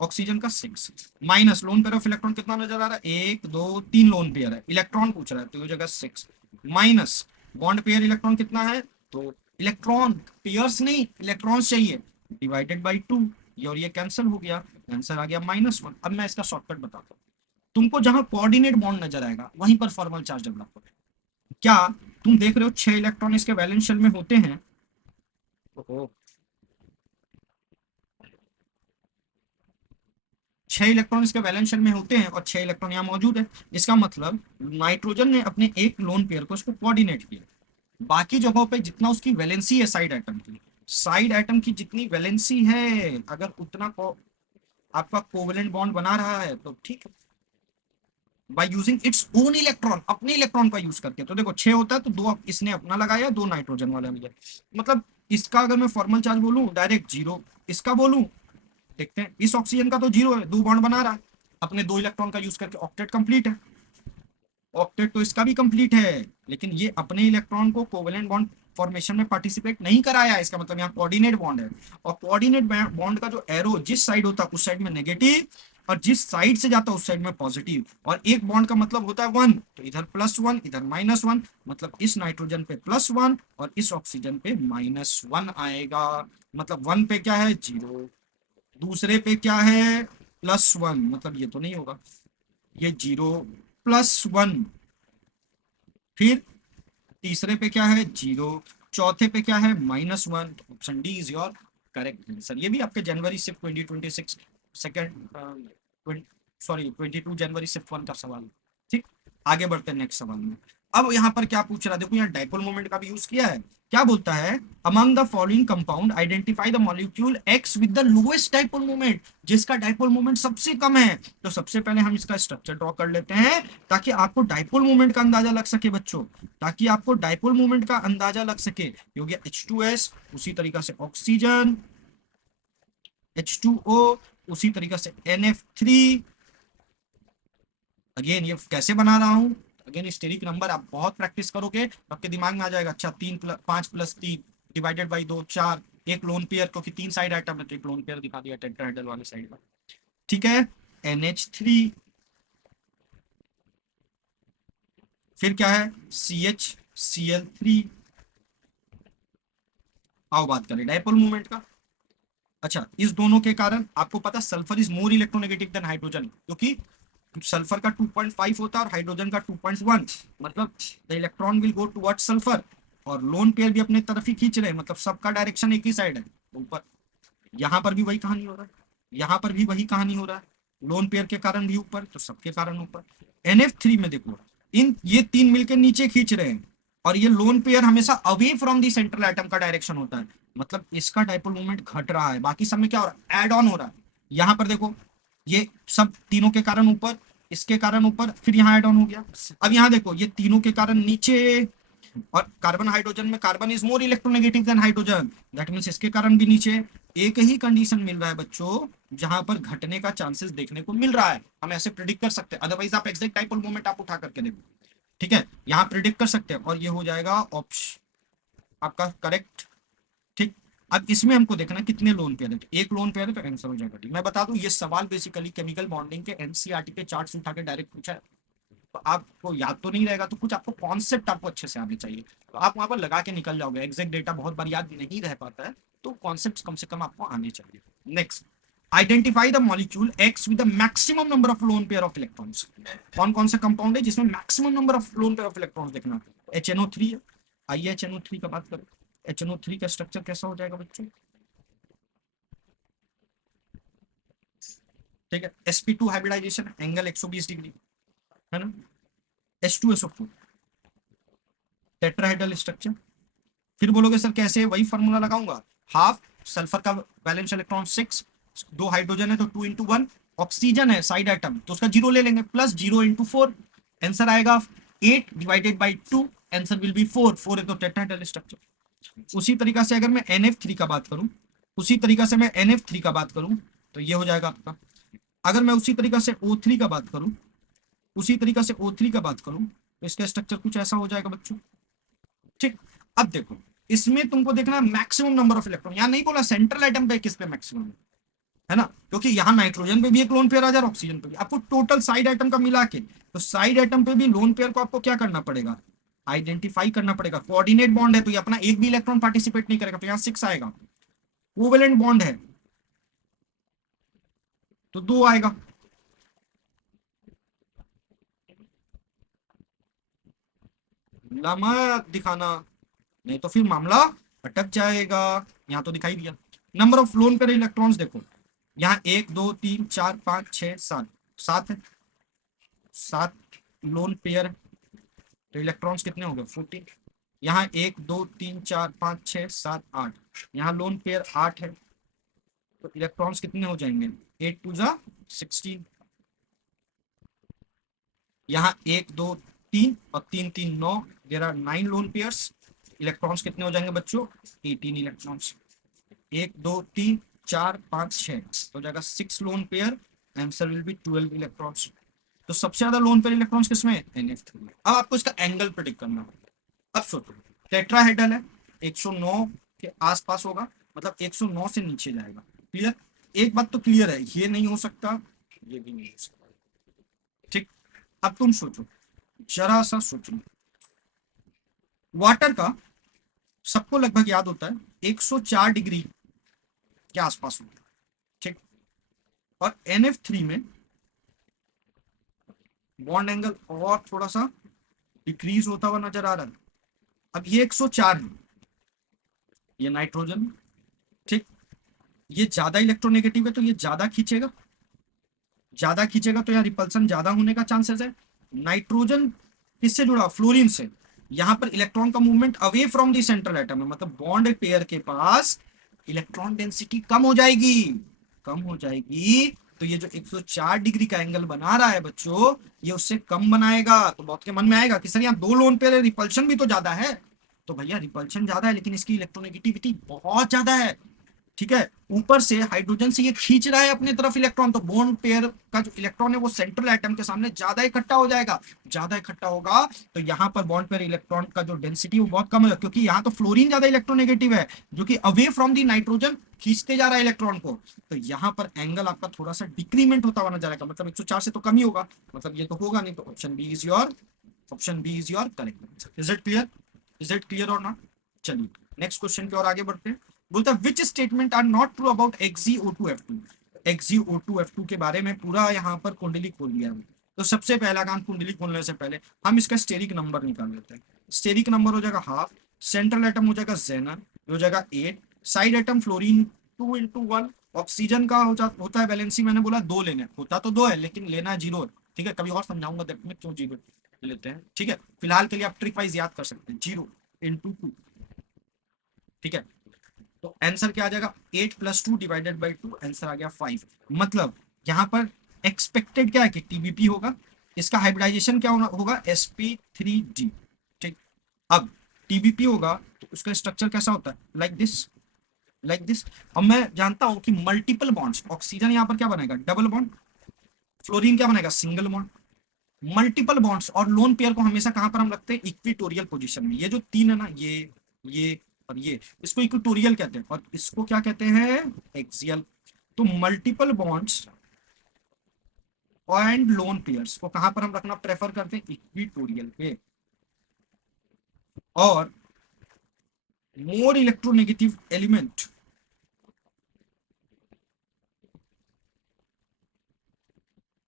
ऑक्सीजन का 6 minus lone pair of electron कितना नजर आ रहा है, 1 2 3 लोन पेयर है, इलेक्ट्रॉन पूछ रहा है तो ये जगह 6 माइनस बॉन्ड पेयर इलेक्ट्रॉन कितना है, तो इलेक्ट्रॉन पेयर्स नहीं इलेक्ट्रॉन्स चाहिए, डिवाइडेड बाई 2, ये और ये कैंसिल हो गया, आंसर आ गया -1। अब मैं इसका शॉर्टकट बताता हूँ, तुमको जहां कोऑर्डिनेट बॉन्ड नजर आएगा वहीं पर फॉर्मल चार्ज डेवलप होगा। क्या तुम देख रहे हो 6 इलेक्ट्रॉन इसके वैलेंस शेल में होते हैं, तो 6 इलेक्ट्रॉन इसके वैलेंस शेल में होते हैं और 6 इलेक्ट्रॉन यहाँ मौजूद है। इसका मतलब नाइट्रोजन ने अपने एक लोन पेयर को उसको कोऑर्डिनेट किया, बाकी जगहों पे जितना उसकी वैलेंसी है साइड एटम की, साइड एटम की जितनी वैलेंसी है अगर उतना आपका कोवेलेंट बॉन्ड बना रहा है तो ठीक है, by using its own electron, अपने इलेक्ट्रॉन का यूज करके। तो देखो 6 होता है तो 2 इसने अपना लगाया, 2 नाइट्रोजन वाला लिया, मतलब इसका अगर मैं फॉर्मल चार्ज बोलूं डायरेक्ट 0, इसका बोलूं, देखते हैं इस ऑक्सीजन का तो 0 है, 2 बॉन्ड बना रहा है अपने 2 इलेक्ट्रॉन का यूज करके, ऑक्टेट कंप्लीट है, ऑक्टेट तो इसका भी कंप्लीट है, लेकिन ये अपने इलेक्ट्रॉन को कोवेलेंट बॉन्ड फॉर्मेशन में पार्टिसिपेट नहीं कराया, इसका मतलब यहाँ कोऑर्डिनेट बॉन्ड है, और कोऑर्डिनेट बॉन्ड का जो एरो जिस साइड होता है उस साइड में नेगेटिव, और जिस साइड से जाता है उस साइड में पॉजिटिव, और एक बॉन्ड का मतलब होता है 1, तो इधर +1 इधर -1, मतलब इस नाइट्रोजन पे +1 और इस ऑक्सीजन पे -1 आएगा, मतलब 1 पे क्या है 0, दूसरे पे क्या है +1, मतलब ये तो नहीं होगा, ये 0 +1, फिर तीसरे पे क्या है 0, चौथे पे क्या है -1, तो option D is your correct answer. ये भी आपके जनवरी सिर्फ 2026 सेकेंड, सॉरी 22 जनवरी सिर्फ 1 का सवाल है। ठीक, आगे बढ़ते हैं नेक्स्ट सवाल में। अब यहाँ पर क्या पूछ रहा है, देखो यहाँ डाइपोल मोमेंट का भी यूज किया है, क्या बोलता है, among the following compound identify the molecule x with the lowest dipole moment, जिसका डाइपोल मोमेंट सबसे कम है। तो सबसे पहले हम इसका स्ट्रक्चर ड्रॉ कर लेते हैं ताकि आपको डाइपोल मोमेंट का अंदाजा लग सके बच्चों, ताकि आपको डाइपोल मोमेंट का अंदाजा लग सके। ये हो गया H2S, उसी तरीका से ऑक्सीजन H2O, उसी तरीका से NF3, अगेन ये कैसे बना रहा हूं, अगेन स्टेरिक नंबर आप बहुत प्रैक्टिस करोगे तो आपके दिमाग में आ जाएगा। अच्छा 5 + 3 डिवाइडेड बाई 2 4, एक लोन पेयर, क्योंककि 3 साइड आइटम है तो एक लोन पेयर दिखा दिया टेट्राहेड्रल वाले साइड में, ठीक है। NH3, फिर क्या है CHCl3। आओ बात करें डाइपोल मूवमेंट का। अच्छा इस दोनों के कारण आपको पता sulphur is more electronegative than hydrogen, क्योंकि सल्फर का 2.5 होता है और हाइड्रोजन का 2.1, मतलब the electron will go towards sulphur, और लोन पेयर भी अपने तरफ ही खींच रहे हैं, मतलब सबका डायरेक्शन एक ही साइड है ऊपर। यहाँ पर भी वही कहानी हो रहा है, यहाँ पर भी वही कहानी हो रहा है, लोन पेयर के कारण भी ऊपर तो सबके कारण ऊपर। NF3 में देखो इन ये 3 मिलकर नीचे खींच रहे हैं, और ये लोन पेयर हमेशा away from the central atom का डायरेक्शन होता है, मतलब इसका डाइपोल मोमेंट घट रहा है, बाकी सब में क्या हो रहा है ऐड ऑन हो रहा है। यहाँ पर देखो ये सब तीनों के कारण ऊपर, इसके कारण ऊपर, फिर यहाँ ऐड ऑन हो गया। अब यहाँ देखो ये तीनों के कारण नीचे, और कार्बन हाइड्रोजन में carbon is more electronegative than hydrogen, that means इसके कारण भी नीचे। एक ही कंडीशन मिल रहा है बच्चों जहां पर घटने का चांसेस देखने को मिल रहा है, हम ऐसे प्रिडिक्ट कर सकते हैं, अदरवाइज आप एग्जैक्ट डाइपोल मोमेंट आप उठा करके देखो, ठीक है, यहाँ प्रिडिक्ट कर सकते हैं, और ये हो जाएगा ऑप्शन आपका करेक्ट। ठीक, अब इसमें हमको देखना कितने लोन पेयर है, एक लोन पेयर है तो आंसर हो जाएगा डी। मैं बता दूं ये सवाल बेसिकली केमिकल बॉन्डिंग के एनसीईआरटी के चार्ट्स उठा के डायरेक्ट पूछा है, तो आपको याद तो नहीं रहेगा, तो कुछ आपको कॉन्सेप्ट आपको अच्छे से आने चाहिए, तो आप वहां पर लगा के निकल जाओगे। एग्जैक्ट डेटा बहुत बार याद नहीं रह पाता है, तो कॉन्सेप्ट कम से कम आपको आने चाहिए। Next, identify the molecule x with the maximum number of lone pair of electrons. कौन कौन से कंपाउंड है जिसमें maximum number of lone pair of electrons देखना, HNO3 है। आइए HNO3 का बात करें, HNO3 का स्ट्रक्चर कैसा हो जाएगा बच्चों, ठीक है, sp2 हाइब्रिडाइजेशन एंगल 120 डिग्री है ना, H2SO4 टेट्राहेड्रल स्ट्रक्चर। फिर बोलोगे सर कैसे, वही फॉर्मूला लगाऊंगा, हाफ सल्फर का वैलेंस इलेक्ट्रॉन 6, 2 हाइड्रोजन है तो 2 × 1, ऑक्सीजन है साइड एटम तो उसका 0 ले लेंगे, प्लस 0 × 4, आंसर आएगा 8 divided by 2, answer will be 4 4 है तो टेट्राहेड्रल स्ट्रक्चर। उसी तरीका से अगर मैं NF3 का बात करूं, उसी तरीका से मैं NF3 का बात करूं, तो ये हो जाएगा आपका। अगर मैं उसी तरीका से O3 का बात करूं, उसी तरीका से O3 का बात करूं, तो इसका स्ट्रक्चर कुछ ऐसा हो जाएगा बच्चों। ठीक, अब देखो इसमें तुमको देखना है मैक्सिमम नंबर ऑफ इलेक्ट्रॉन। यहाँ नहीं बोला सेंट्रल एटम पे किस पे मैक्सिमम है ना, क्योंकि यहाँ नाइट्रोजन पे भी एक लोन पेयर आ जा रहा है, ऑक्सीजन पे भी। आपको टोटल साइड एटम का मिला के, तो साइड एटम पे भी लोन पेयर को आपको क्या करना पड़ेगा, आइडेंटिफाई करना पड़ेगा। कोऑर्डिनेट बॉन्ड है तो ये अपना एक भी इलेक्ट्रॉन पार्टिसिपेट नहीं करेगा, तो यहाँ 6 आएगा। कोवेलेंट बॉन्ड है तो 2 आएगा। मत दिखाना, नहीं तो फिर मामला अटक जाएगा। यहाँ तो दिखाई दिया। Number of lone pair electrons देखो, यहाँ 1 2 3 4 5 6 7, 7 है। 7 लोन पेयर, तो इलेक्ट्रॉन्स कितने हो गए 14। यहाँ 1 2 3 4 5 6 7 8, यहाँ लोन पेयर 8 है, तो इलेक्ट्रॉन्स कितने हो जाएंगे 8 2 जा 16। यहाँ 1 2 3 और 3 3 9, there are 9 lone pairs. Electrons कितने हो जाएंगे बच्चों 18 इलेक्ट्रॉन्स। 1 2 3 4 5 6 तो हो जाएगा 6 lone pair, answer will be 12 electrons. तो सबसे ज्यादा लोन पेयर इलेक्ट्रॉन्स किसमें है NF3 में। अब आपको इसका एंगल प्रिडिक्ट करना होगा। अब सोचो टेट्राहेड्रल है, 109 के आसपास होगा, मतलब 109 से नीचे जाएगा। क्लियर, एक बात तो क्लियर है, ये नहीं हो सकता, ये भी नहीं हो सकता। ठीक, अब तुम सोचो, जरा सा सोचो, वाटर का सबको लगभग याद होता है 104 डिग्री के आसपास होता है। ठीक, और NF3 में बॉन्ड एंगल और थोड़ा सा डिक्रीज होता हुआ नजर आ रहा है। अब ये 104 है, ये नाइट्रोजन। ठीक, ये ज्यादा इलेक्ट्रोनेगेटिव है तो ये ज्यादा खींचेगा, ज्यादा खींचेगा तो यहाँ रिपल्सन ज्यादा होने का चांसेस है। नाइट्रोजन किससे जुड़ा, फ्लोरीन से। यहाँ पर इलेक्ट्रॉन का movement away from the central atom है, मतलब बॉन्ड पेयर के पास इलेक्ट्रॉन डेंसिटी कम हो जाएगी, कम हो जाएगी। तो ये जो 104 डिग्री का एंगल बना रहा है बच्चों, ये उससे कम बनाएगा। तो बहुत के मन में आएगा कि सर यहाँ 2 लोन पेयर है, रिपल्शन भी तो ज्यादा है। तो भैया रिपल्शन ज्यादा है लेकिन इसकी इलेक्ट्रोनेगेटिविटी बहुत ज्यादा है। ठीक है, ऊपर से हाइड्रोजन से ये खींच रहा है अपनी तरफ इलेक्ट्रॉन, तो बॉन्ड पेयर का जो इलेक्ट्रॉन है वो सेंट्रल एटम के सामने ज्यादा इकट्ठा हो जाएगा। ज्यादा इकट्ठा होगा तो यहाँ पर बॉन्ड पेयर इलेक्ट्रॉन का जो डेंसिटी वो बहुत कम होगा, क्योंकि यहाँ तो फ्लोरीन ज्यादा इलेक्ट्रोनेगेटिव है जो कि अवे फ्रॉम दी नाइट्रोजन खींचते जा रहा है इलेक्ट्रॉन को। तो यहाँ पर एंगल आपका थोड़ा सा डिक्रीमेंट होता हुआ नजर आएगा, मतलब 104 से तो कम ही होगा, मतलब ये तो होगा नहीं। तो option B is your correct answer. Is it clear, is it clear और नॉट। चलिए नेक्स्ट क्वेश्चन की ओर आगे बढ़ते हैं। बोलता है which statement are not true about XeO2F2। XeO2F2 के बारे में पूरा यहाँ पर कुंडली खोल दिया है। तो सबसे पहला काम, कुंडली खोलने से पहले हम इसका स्टेरिक नंबर निकाल लेते हैं। स्टेरिक नंबर हो जाएगा हाफ, सेंट्रल एटम हो जाएगा जेनन, हो जाएगा 8, साइड एटम फ्लोरीन 2 × 1, ऑक्सीजन का होता है वैलेंसी, मैंने बोला 2 लेने, होता तो 2 है लेकिन लेना 0। ठीक है, कभी और समझाऊंगा दैट में क्यों 0 लेते हैं। ठीक है, फिलहाल के लिए आप ट्रिक वाइज याद कर सकते हैं 0 × 2। ठीक है, तो आंसर क्या आ जाएगा 8 + 2 / 2, आंसर आ गया 5। मतलब यहाँ पर एक्सपेक्टेड क्या है कि TBP होगा, इसका हाइब्रिडाइजेशन क्या होगा sp3d। ठीक, अब TBP होगा तो उसका स्ट्रक्चर कैसा होता है लाइक दिस, लाइक दिस। अब मैं जानता हूं कि मल्टीपल बॉन्ड्स, ऑक्सीजन यहाँ पर क्या बनेगा डबल बॉन्ड, फ्लोरीन क्या बनेगा सिंगल बॉन्ड। मल्टीपल बॉन्ड्स और लोन पेयर को हमेशा कहां पर हम रखते हैं इक्विटोरियल पोजीशन में। ये जो 3 है ना, ये और ये, इसको इक्विटोरियल कहते हैं और इसको क्या कहते हैं एक्सियल। तो multiple bonds and lone pairs को कहां पर हम रखना प्रेफर करते हैं इक्विटोरियल पे। और more electronegative element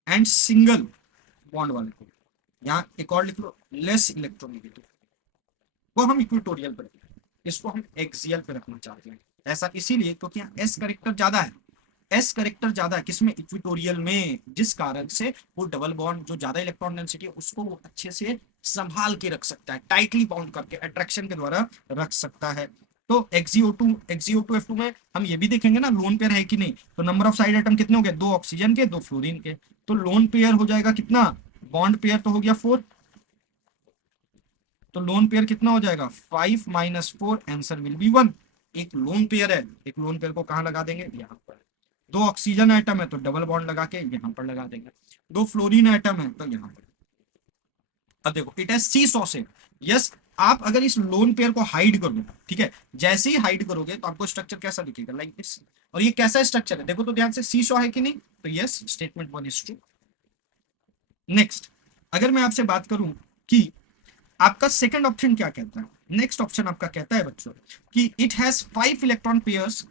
and single bond वाले को, यहाँ एक और लिख लो लेस इलेक्ट्रोनेगेटिव, वो हम इक्विटोरियल पे, इसको हम एक्सियल पे रखना चाहते हैं। ऐसा इसीलिए क्योंकि यहाँ एस करेक्टर ज्यादा है, एस करेक्टर ज्यादा है किसमें इक्विटोरियल में, जिस कारण से वो डबल बॉन्ड जो ज्यादा इलेक्ट्रॉन डेंसिटी है उसको वो अच्छे से संभाल के रख सकता है, टाइटली बाउंड करके अट्रैक्शन के द्वारा रख सकता है। तो XeO2F2 में हम ये भी देखेंगे ना लोन पेयर है कि नहीं। तो नंबर ऑफ साइड एटम कितने हो गए 2 ऑक्सीजन के 2 फ्लोरीन के, तो लोन पेयर हो जाएगा कितना, बॉन्ड पेयर तो हो गया 4, तो लोन पेयर कितना हो जाएगा 5 - 4, आंसर विल बी 1। एक लोन पेयर है, एक लोन पेयर को कहाँ लगा देंगे, यहाँ पर। दो ऑक्सीजन आइटम है तो डबल बॉन्ड लगा के यहाँ पर लगा देंगे। दो फ्लोरीन आइटम है तो यहाँ पर। अब देखो इट हैज सी सॉ से, यस। आप अगर इस लोन पेयर को हाइड कर दो, ठीक है, जैसे ही हाइड करोगे तो आपको स्ट्रक्चर कैसा दिखेगा, लाइक दिस। और ये कैसा स्ट्रक्चर है, देखो तो ध्यान से, सी सॉ है कि नहीं, तो yes, statement 1 is true. Next, अगर मैं आपसे बात करूं कि आपका सेकंड ऑप्शन क्या कहता है, नेक्स्ट ऑप्शन आपका कहता है बच्चों कि it has 5 electron pairs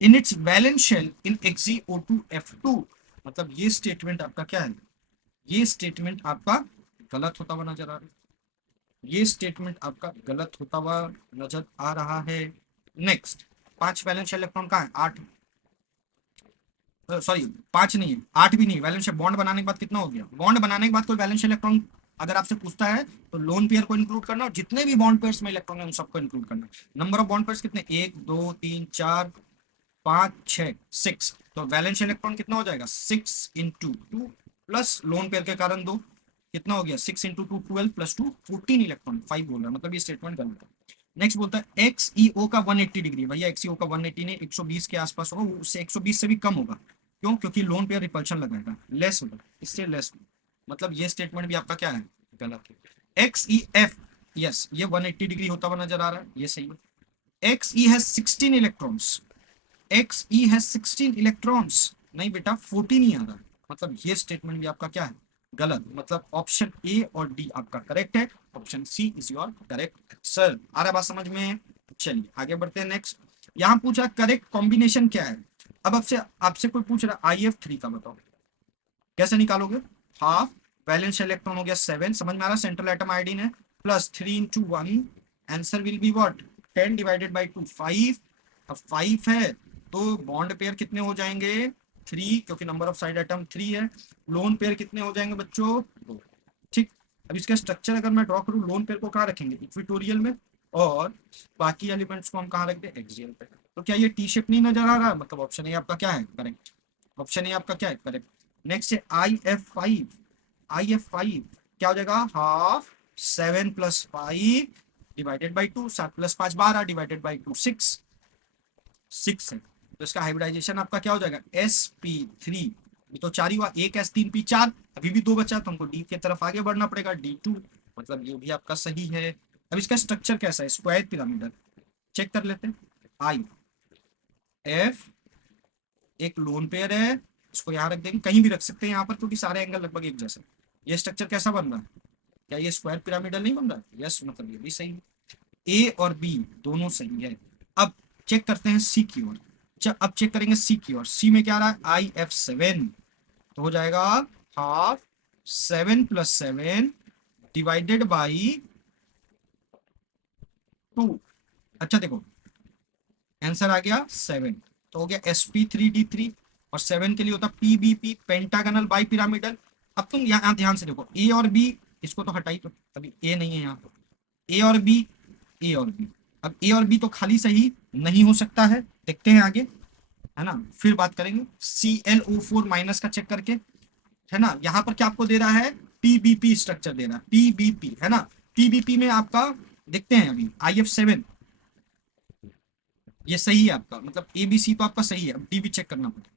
in its valence shell in XeO2F2। मतलब ये स्टेटमेंट आपका क्या है, ये स्टेटमेंट आपका गलत होता हुआ नजर आ रहा है, ये स्टेटमेंट आपका गलत होता हुआ नजर आ रहा है। नेक्स्ट, 5 वैलेंस शेल इलेक्ट्रॉन का है, 8, सॉरी 5 नहीं है, 8 भी नहीं, वैलेंस शेल बॉन्ड बनाने के बाद कितना हो गया, बॉन्ड बनाने के बाद कोई वैलेंस शेल इलेक्ट्रॉन अगर आपसे पूछता है तो लोन पेयर को इंक्लूड करना और जितने भी बॉन्ड पेयर्स में इलेक्ट्रॉन है उन सबको इंक्लूड करना। नंबर ऑफ बॉन्ड पेयर्स कितने, 1 2 3 4 5 6 6, तो वैलेंस इलेक्ट्रॉन कितना हो जाएगा 6 इंटू 2 प्लस लोन पेयर के कारण 2, कितना हो गया 6 इंटू 2 12 प्लस 2 14 इलेक्ट्रॉन, 5 बोल रहा है, मतलब ये स्टेटमेंट गलत है। नेक्स्ट बोलता है XeO का 180 डिग्री, भैया XeO का 180 नहीं 120 के आसपास होगा, वो उससे 120 से भी कम होगा। क्यों, क्योंकि लोन पेयर रिपल्शन लगाएगा, लेस होगा, इससे लेस होगा। मतलब ये स्टेटमेंट भी आपका क्या है, गलत है। XeF, यस, ये 180 डिग्री होता हुआ नजर आ रहा है, ये सही है। Xe has 16 electrons, Xe has 16 electrons, नहीं बेटा 14 ही आ रहा है, मतलब ये स्टेटमेंट भी आपका क्या है, गलत। मतलब ऑप्शन ए और डी आपका करेक्ट है, option C is your correct answer. आ रहा है बात समझ में, चलिए आगे बढ़ते हैं। नेक्स्ट, यहाँ पूछा करेक्ट कॉम्बिनेशन क्या है। अब आपसे आपसे कोई पूछ रहा है IF3 का बताओ, कैसे निकालोगे, हाफ वैलेंस इलेक्ट्रॉन हो गया 7, समझ में आ रहा, सेंट्रल एटम आयोडीन है, plus 3 into 1, answer will be what 10 divided by 2 5। अब 5 है तो बॉन्ड पेयर कितने हो जाएंगे 3, क्योंकि नंबर ऑफ साइड एटम 3 है। लोन पेयर कितने हो जाएंगे बच्चों 2, ठीक। अब इसका स्ट्रक्चर अगर मैं ड्रॉ करूँ, लोन पेयर को कहाँ रखेंगे, इक्विटोरियल में, और बाकी एलिमेंट्स को हम कहाँ रख दें, एक्सियल पे। तो क्या ये टी शेप नहीं नजर आ रहा है, मतलब ऑप्शन ए आपका क्या है करेक्ट, ऑप्शन ए आपका क्या है करेक्ट। नेक्स्ट है IF5, IF5 क्या हो जाएगा, half 7 plus 5 divided by 2, 7 plus 5 12 divided by 2 6, 6 है, तो इसका हाइब्रिडाइजेशन आपका क्या हो जाएगा sp3। तो 4 ही हुआ, 1 s3p4, अभी भी 2 बचा, तो हमको डी की तरफ आगे बढ़ना पड़ेगा, D2, मतलब ये भी आपका सही है। अब इसका स्ट्रक्चर कैसा है, स्क्वायर पिरामिडल, चेक कर लेते हैं। IF एक लोन पेयर है, इसको यहाँ रख देंगे, कहीं भी रख सकते हैं यहाँ पर क्योंकि सारे एंगल लगभग एक जैसे। ये स्ट्रक्चर कैसा बन रहा है, क्या ये स्क्वायर पिरामिडल नहीं बन रहा है, यस, मतलब ये भी सही है, ए और बी दोनों सही है। अब चेक करते हैं सी की ओर, अब चेक करेंगे सी की ओर, सी में क्या आ रहा है IF7, तो हो जाएगा हाफ 7 प्लस 7 डिवाइडेड बाई 2। अच्छा देखो आंसर आ गया 7, तो हो गया sp3d3, और 7 के लिए होता PBP, पेंटागनल बाई पिरामिडल। अब तुम यहाँ ध्यान से देखो, ए और बी, इसको तो हटाई, तो अभी ए नहीं है यहाँ पर, ए और बी, ए और बी, अब ए और बी तो खाली सही नहीं हो सकता है, देखते हैं आगे, है ना, फिर बात करेंगे। ClO4 माइनस का चेक करके, है ना, यहाँ पर क्या आपको दे रहा है, PBP स्ट्रक्चर दे रहा है, PBP, है ना, PBP में आपका देखते हैं अभी IF7, ये सही है आपका, मतलब ABC तो आपका सही है, अब डी भी चेक करना पड़ेगा।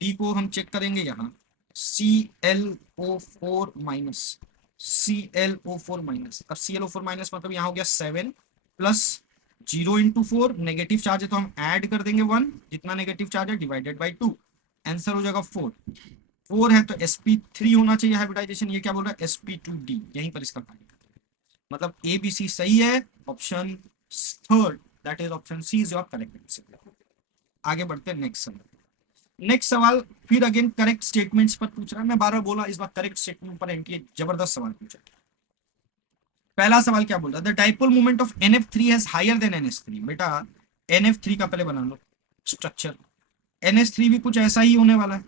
डी को हम चेक करेंगे यहाँ, ClO4 माइनस, ClO4 माइनस, अब ClO4 माइनस मतलब यहाँ हो गया 7 प्लस 0 इंटू 4, नेगेटिव चार्ज है तो हम ऐड कर देंगे 1, जितना नेगेटिव चार्ज है डिवाइडेड बाई 2, आंसर हो जाएगा 4। 4 है तो sp3 होना चाहिए हाइब्रिडाइजेशन, ये क्या बोल रहा है sp2d, यहीं पर इसका मतलब ABC सही है, option third that is option C is your correct answer. आगे बढ़ते हैं नेक्स्ट सवाल। नेक्स्ट सवाल फिर अगेन करेक्ट स्टेटमेंट्स पर पूछ रहा है, मैं बार बार बोला इस बार करेक्ट स्टेटमेंट पर एंटी जबरदस्त सवाल पूछा। पहला सवाल क्या बोल रहा है, the dipole moment of NF3 has higher than NH3। बेटा NF3 का पहले बना लो स्ट्रक्चर, NH3 भी कुछ ऐसा ही होने वाला है,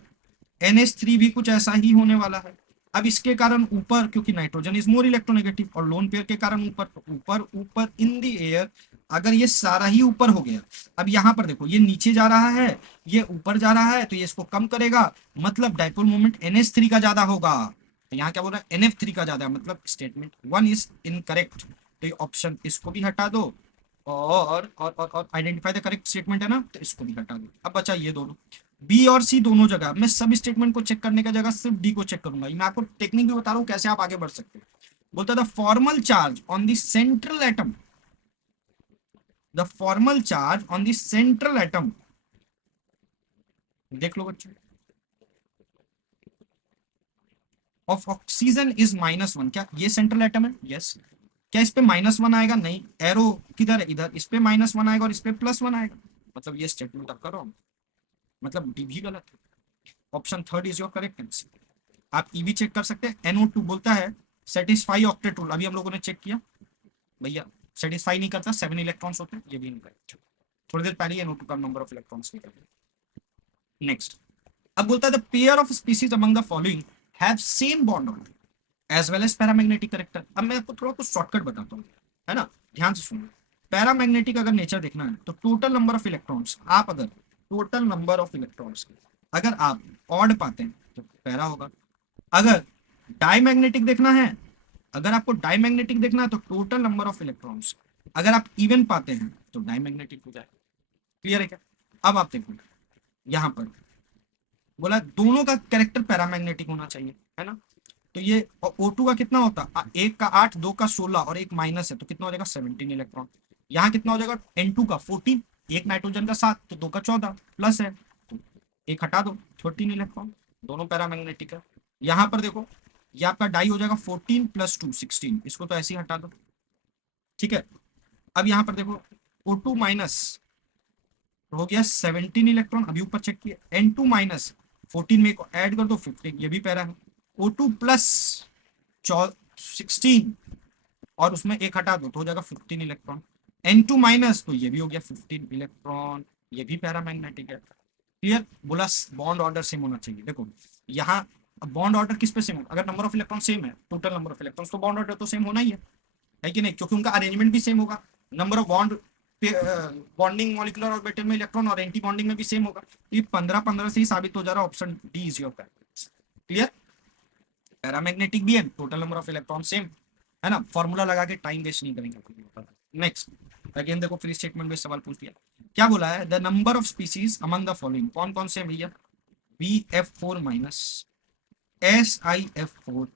NH3 भी कुछ ऐसा ही होने वाला है। अब इसके कारण ऊपर, क्योंकि नाइट्रोजन इज मोर इलेक्ट्रोनेगेटिव, और लोन पेयर के कारण ऊपर, ऊपर ऊपर इन दी एयर, अगर ये सारा ही ऊपर हो गया, अब यहाँ पर देखो ये नीचे जा रहा है, ये ऊपर जा रहा है, तो ये इसको कम करेगा, मतलब डाइपोल मोमेंट NH3 का ज्यादा होगा, तो यहाँ क्या बोल रहा है, NF3 का ज्यादा है, मतलब स्टेटमेंट 1 इज इनकरेक्ट। तो ये ऑप्शन इसको भी हटा दो, और आइडेंटिफाई द करेक्ट स्टेटमेंट है ना, तो इसको भी हटा दो। अब बचा ये दोनों, बी और सी दोनों जगह। मैं सब स्टेटमेंट को चेक करने का जगह सिर्फ डी को चेक करूंगा। मैं आपको टेक्निक भी बता रहा हूँ कैसे आप आगे बढ़ सकते हो। बोलता the formal charge on the central atom, the formal charge on the central atom, देख लो बच्चों, ऑफ ऑक्सीजन इज -1। क्या ये सेंट्रल एटम है? यस। क्या इस पे -1 आएगा? नहीं। एरो किधर है? इधर। इस पे -1 आएगा और इस पे +1 आएगा, मतलब ये स्टेटमेंट आपका रॉन्ग, मतलब डी भी गलत है। Option third is your correct answer. आप ई भी चेक कर सकते हैं। NO2 बोलता है सेटिस्फाई ऑक्टेट रूल, अभी हम लोगों ने चेक किया भैया, सेटिस्फाई नहीं करता, 7 इलेक्ट्रॉन्स होते हैं, ये भी इनकरेक्ट। थोड़ी देर पहले NO2 का नंबर ऑफ इलेक्ट्रॉन्स निकल गया। नेक्स्ट, अब बोलता है the pair of species among the following have same bond order as well as paramagnetic character. अब मैं आपको थोड़ा कुछ शॉर्टकट बताता हूँ, है ना, ध्यान से सुनो। पैरामैग्नेटिक अगर नेचर देखना है तो टोटल नंबर ऑफ इलेक्ट्रॉन्स, आप अगर टोटल नंबर ऑफ इलेक्ट्रॉन्स अगर आप ऑड पाते हैं तो पैरा होगा। अगर डायमैग्नेटिक देखना है, अगर आपको डायमैग्नेटिक देखना है तो टोटल नंबर ऑफ इलेक्ट्रॉन्स अगर आप इवन पाते हैं तो डायमैग्नेटिक हो जाए। क्लियर है क्या? अब आप देखो यहाँ पर बोला दोनों का कैरेक्टर पैरामैग्नेटिक होना चाहिए, है ना। तो ये O2 का कितना होता, एक का 8, दो का 16 और एक माइनस है, तो कितना हो जाएगा 17 इलेक्ट्रॉन। यहाँ कितना हो जाएगा N2 का 14, एक नाइट्रोजन का 7, तो दो का 14 प्लस है, तो एक हटा दो 13 इलेक्ट्रॉन, दोनों पैरामैग्नेटिक है। यहाँ पर देखो ये आपका डाई हो जाएगा 14 + 2 16, इसको तो ऐसे ही हटा दो, ठीक है। अब यहाँ पर देखो O2 माइनस हो गया 17 इलेक्ट्रॉन, अभी ऊपर चेक किया। N2 माइनस 14 में को ऐड कर दो 15, ये भी पैरा है। O2 प्लस 16 और उसमें एक हटा दो तो हो जाएगा 15 इलेक्ट्रॉन। N2 माइनस, तो ये भी हो गया 15 इलेक्ट्रॉन, ये भी पैरामैग्नेटिक है। क्लियर? बोला बॉन्ड ऑर्डर सेम होना चाहिए। देखो यहाँ बॉन्ड ऑर्डर किस पे सेम होगा, अगर नंबर ऑफ इलेक्ट्रॉन सेम है, टोटल नंबर ऑफ इलेक्ट्रॉन, तो बॉन्ड ऑर्डर तो सेम होना ही है कि नहीं, क्योंकि उनका अरेंजमेंट भी सेम होगा। Number of bond bonding molecular orbital में इलेक्ट्रॉन और एंटी बॉन्डिंग में भी सेम होगा। ये 15-15 से ही साबित हो जा रहा है, option D is your correct. Clear? Paramagnetic भी है, total number of electron same, है ना। फॉर्मूला लगा के टाइम वेस्ट नहीं करेंगे। नेक्स्ट, अगेन देखो फ्री स्टेटमेंट में सवाल पूछ दिया। क्या बोला है, the number of species among the following, कौन कौन से भैया, BF4 minus, SiF4,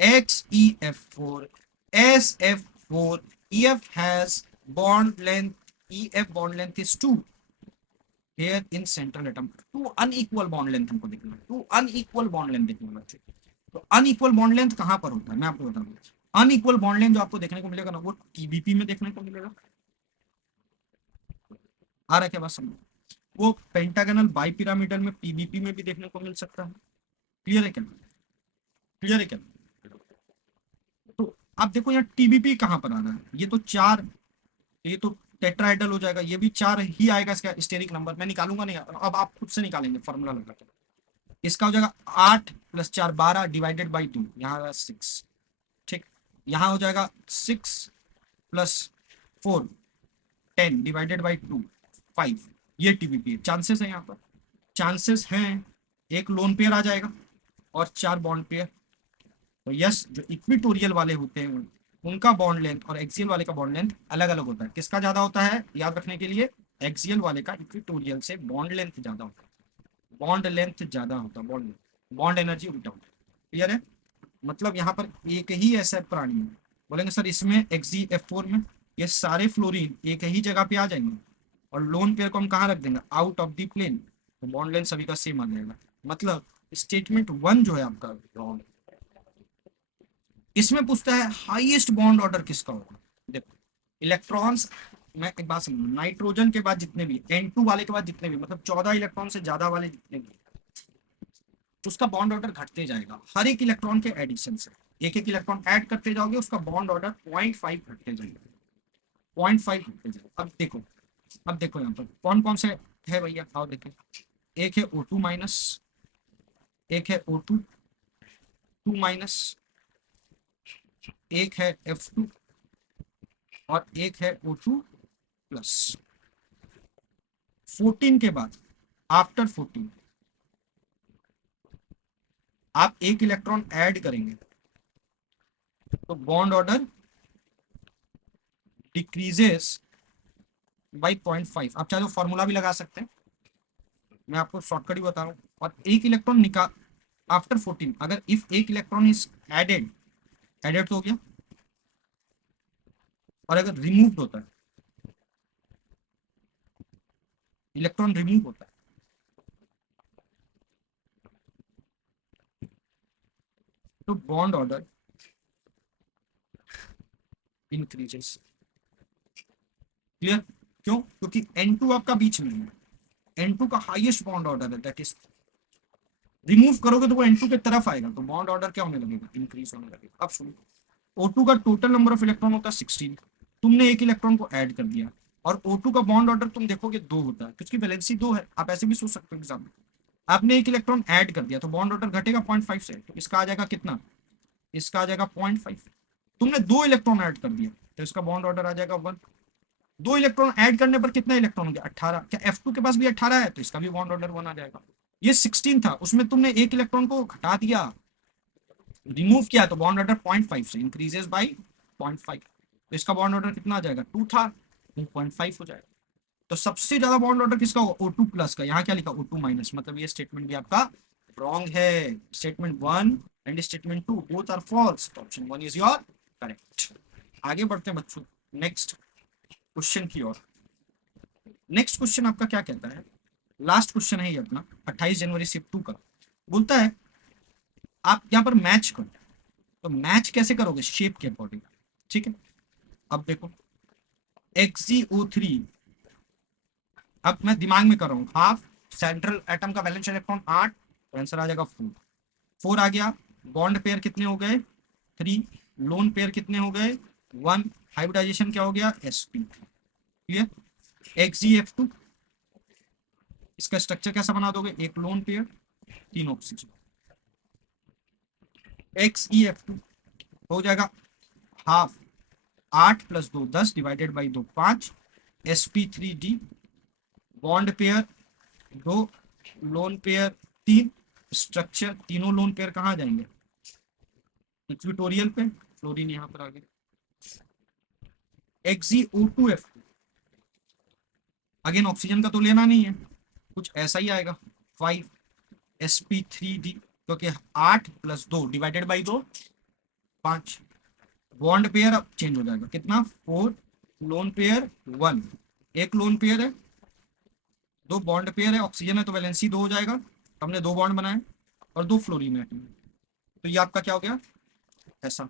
HeF4, SF4, EF has bond length, EF bond length is 2 here in central atom। Two unequal bond length हमको देखना है, टू अनइक्वल बॉन्ड लेंथ देखना बच्चे। तो अनइक्वल बॉन्ड लेंथ कहां पर होता है, मैं आपको बता दूं। अनइक्वल बॉन्ड लेंथ जो आपको देखने को मिलेगा ना, वो TBP में देखने को मिलेगा। आ रहा है क्या बात समझ? वो पेंटागनल बाइपिरामिडल में PBP में भी देखने को मिल सकता है। क्लियर है क्या? क्लियर है क्या? तो आप देखो यहाँ TBP कहां पर आ रहा है, ये तो 4, ये तो टेट्राहेड्रल हो जाएगा, ये भी 4 ही आएगा इसका स्टेरिक नंबर, मैं निकालूंगा नहीं, अब आप खुद से निकालेंगे फॉर्मूला लगा के। इसका हो जाएगा 8 + 4 12 डिवाइडेड बाई 2, यहाँ 6, ठीक। यहाँ हो जाएगा 6 + 4 10 डिवाइडेड बाई 2 5, ये TBP है। चांसेस है यहाँ पर, चांसेस हैं एक लोन पेयर आ जाएगा और 4 बॉन्ड पेयर। तो यस, जो इक्विटोरियल वाले होते हैं उनका बॉन्ड लेंथ और एक्सियल वाले का बॉन्ड लेंथ अलग अलग होता है। किसका ज्यादा होता है याद रखने के लिए, एक्सियल वाले का इक्विटोरियल से बॉन्ड लेंथ ज्यादा होता है, बॉन्ड लेंथ ज्यादा होता है, बॉन्ड एनर्जी उल्टा होता है। क्लियर है? मतलब यहाँ पर एक ही ऐसा प्राणी है, बोलेंगे सर इसमें XeF4 में ये सारे फ्लोरीन एक ही जगह पे आ जाएंगे और लोन पेयर को हम कहाँ रख देंगे, आउट ऑफ द प्लेन, तो बॉन्ड लेंथ सभी का सेम आ जाएगा। मतलब स्टेटमेंट 1 जो है आपका रॉन्ग। इसमें पूछता है हाईएस्ट बॉन्ड ऑर्डर किसका होगा। देखो इलेक्ट्रॉन्स, मैं एक बात समझ, नाइट्रोजन के बाद जितने भी N2 वाले के बाद जितने भी, मतलब 14 इलेक्ट्रॉन से ज्यादा वाले जितने भी, उसका बॉन्ड ऑर्डर घटते जाएगा हर एक इलेक्ट्रॉन के एडिशन से। एक एक इलेक्ट्रॉन ऐड करते जाओगे उसका बॉन्ड ऑर्डर 0.5 घटते जाएगा, 0.5 घटते जाएगा। अब देखो यहाँ पर कौन कौन से है भैया, आओ देखिए। एक है O2 माइनस, एक है O2 2 माइनस, एक है F2 और एक है O2 प्लस। 14 के बाद, आफ्टर 14 आप एक इलेक्ट्रॉन ऐड करेंगे तो बॉन्ड ऑर्डर डिक्रीजेस बाई 0.5। आप चाहे तो फॉर्मूला भी लगा सकते हैं, मैं आपको शॉर्टकट ही बता रहा हूँ। और एक इलेक्ट्रॉन निकाल आफ्टर 14, अगर इफ एक इलेक्ट्रॉन इज एडेड, एडेड तो हो गया, और अगर रिमूव होता है, इलेक्ट्रॉन रिमूव होता है, तो बॉन्ड ऑर्डर इंक्रीजेस। क्लियर? क्यों? क्योंकि N2 आपका बीच में है, N2 का हाईएस्ट बॉन्ड ऑर्डर है, दैट इज रिमूव करोगे तो वो N2 के तरफ आएगा, तो बॉन्ड ऑर्डर क्या होने लगेगा? इंक्रीज होने लगेगा। अब सुनो, O2 का टोटल नंबर ऑफ इलेक्ट्रॉन होता है 16, तुमने एक इलेक्ट्रॉन को ऐड कर दिया, और O2 का बॉन्ड ऑर्डर तुम देखोगे 2 होता है, क्योंकि वैलेंसी 2 है। आप ऐसे भी सोच सकते हो एग्जाम में, आपने एक इलेक्ट्रॉन ऐड कर दिया तो बॉन्ड ऑर्डर घटेगा 0.5 से, तो इसका आ जाएगा कितना? इसका आ जाएगा 0.5। तुमने 2 इलेक्ट्रॉन ऐड कर दिया तो इसका बॉन्ड ऑर्डर आ जाएगा 1। 2 इलेक्ट्रॉन ऐड करने पर कितना इलेक्ट्रॉन हो गया? 18। क्या F2 के पास भी 18 है? तो इसका भी बॉन्ड ऑर्डर 1 आ जाएगा। ये 16 था, उसमें तुमने एक इलेक्ट्रॉन को घटा दिया, रिमूव किया, तो बॉन्ड ऑर्डर 0.5 से इंक्रीजेस बाई 0.5, तो इसका बॉन्ड ऑर्डर कितना आ जाएगा? 2 था, 2.5 हो जाएगा। तो सबसे ज्यादा बॉन्ड ऑर्डर किसका होगा? O2 प्लस का। यहाँ क्या लिखा? O2 माइनस, मतलब ये स्टेटमेंट भी आपका रॉन्ग है। Statement 1 and statement 2 both are false, option 1 is your correct. आगे बढ़ते हैं बच्चों नेक्स्ट क्वेश्चन की ओर। नेक्स्ट क्वेश्चन आपका क्या कहता है? लास्ट क्वेश्चन है ये अपना 28 जनवरी शिफ्ट 2 का। बोलता है आप यहाँ पर मैच करो, तो मैच कैसे करोगे? शेप के अकॉर्डिंग। ठीक है, अब देखो XeO3, अब मैं दिमाग में कर रहा हूँ, हाफ सेंट्रल एटम का वैलेंस इलेक्ट्रॉन 8, तो आंसर आ जाएगा 4। 4 आ गया। बॉन्ड पेयर कितने हो गए? 3। लोन पेयर कितने हो गए? 1। हाइब्रिडाइजेशन क्या हो गया? sp। क्लियर? XeF2, इसका स्ट्रक्चर कैसा बना दोगे? एक लोन पेयर, 3 ऑक्सीजन। XeF2 हो जाएगा half 8 + 2 10 divided by 2 5, sp3d, bond pair 2, lone pair 3, structure तीनों लोन पेयर कहाँ जाएंगे? इक्विटोरियल पे, फ्लोरीन यहाँ पर आ गया। XeO2F, अगेन ऑक्सीजन का तो लेना नहीं है, कुछ ऐसा ही आएगा 5 sp3d, क्योंकि 8 + 2 डिवाइडेड बाई 2 5। बॉन्ड पेयर अब चेंज हो जाएगा, कितना? 4। लोन पेयर 1, एक लोन पेयर है, 2 बॉन्ड पेयर है, ऑक्सीजन है तो वैलेंसी 2 हो जाएगा, हमने 2 बॉन्ड बनाए, और 2 फ्लोरीन है, तो ये आपका क्या हो गया? ऐसा।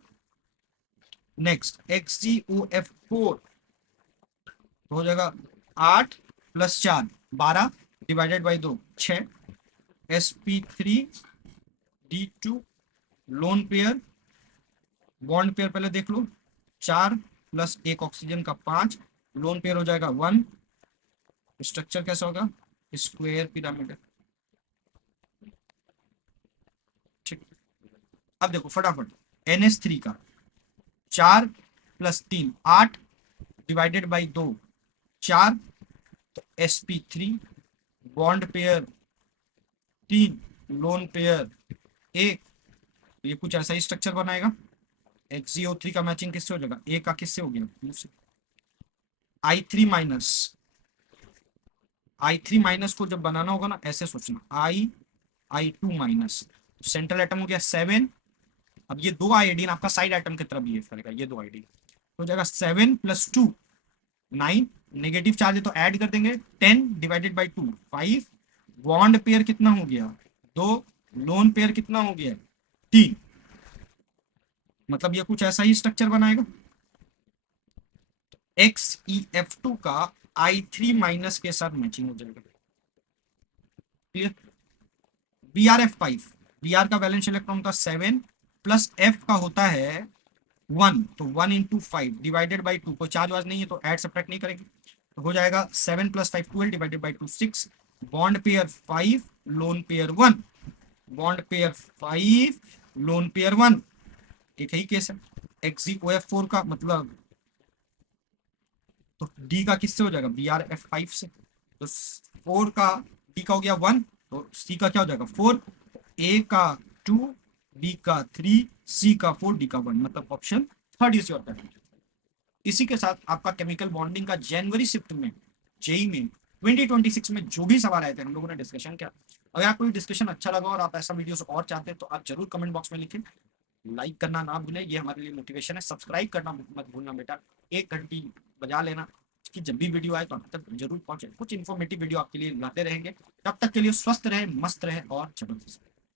नेक्स्ट XeOF4 तो हो जाएगा 8 + 4 12 divided by 2 6, sp3d2, lone pair, bond pair पहले देख लो, 4 + 1 ऑक्सीजन का 5, लोन पेयर हो जाएगा 1। स्ट्रक्चर कैसा होगा? Square pyramid. ठीक, अब देखो फटाफट, NH3 का 4 + 3 8 डिवाइडेड बाई 2 4, तो sp3, bond pair 3, lone pair 1, ये कुछ ऐसा ही स्ट्रक्चर बनाएगा। XeO3 का मैचिंग किससे हो जाएगा? ए का किससे हो गया? I3 माइनस, I3 माइनस को जब बनाना होगा ना, ऐसे सोचना, I2 माइनस, सेंट्रल एटम हो गया 7। अब ये 2 आयोडीन आपका साइड एटम की तरफ बिहेव करेगा, ये 2 आयोडीन हो जाएगा 7 + 2 9, नेगेटिव चार्ज है तो ऐड कर देंगे, 10 डिवाइडेड बाई 2 5। बॉन्ड पेयर कितना हो गया? 2। लोन पेयर कितना हो गया? 3। मतलब ये कुछ ऐसा ही स्ट्रक्चर बनाएगा। XeF2 का I3 माइनस के साथ मैचिंग हो जाएगा। क्लियर? Br Br का वैलेंस इलेक्ट्रॉन होता है 7, प्लस F का होता है 1, तो 1 × 5 डिवाइडेड बाई 2, कोई चार्ज वार्ज नहीं है तो ऐड सब्ट्रैक्ट नहीं करेंगे, तो हो जाएगा 7 + 5 12 divided by 2 6। Bond pair 5, lone pair 1, bond pair 5, lone pair 1, एक ही केस है। XeOF4 का मतलब, तो डी का किससे हो जाएगा? Brf5 से, तो 4 का डी का हो गया 1, तो सी का क्या हो जाएगा? 4। ए का 2, बी का 3, सी का 4, डी का 1, मतलब option third is your correct. इसी के साथ आपका केमिकल बॉन्डिंग का जनवरी शिफ्ट में जेई में 2026 में जो भी सवाल आए थे हम लोगों ने डिस्कशन किया। अगर आपको ये डिस्कशन अच्छा लगा और आप ऐसा वीडियोस और चाहते हैं तो आप जरूर कमेंट बॉक्स में लिखें। लाइक करना ना भूलें, ये हमारे लिए मोटिवेशन है। सब्सक्राइब करना मत भूलना बेटा, एक घंटी बजा लेना कि जब भी वीडियो आए तो आप तक जरूर पहुंचे। कुछ इन्फॉर्मेटिव वीडियो आपके लिए लाते रहेंगे। तब तक के लिए स्वस्थ रहे, मस्त रहे और जबरदस्त।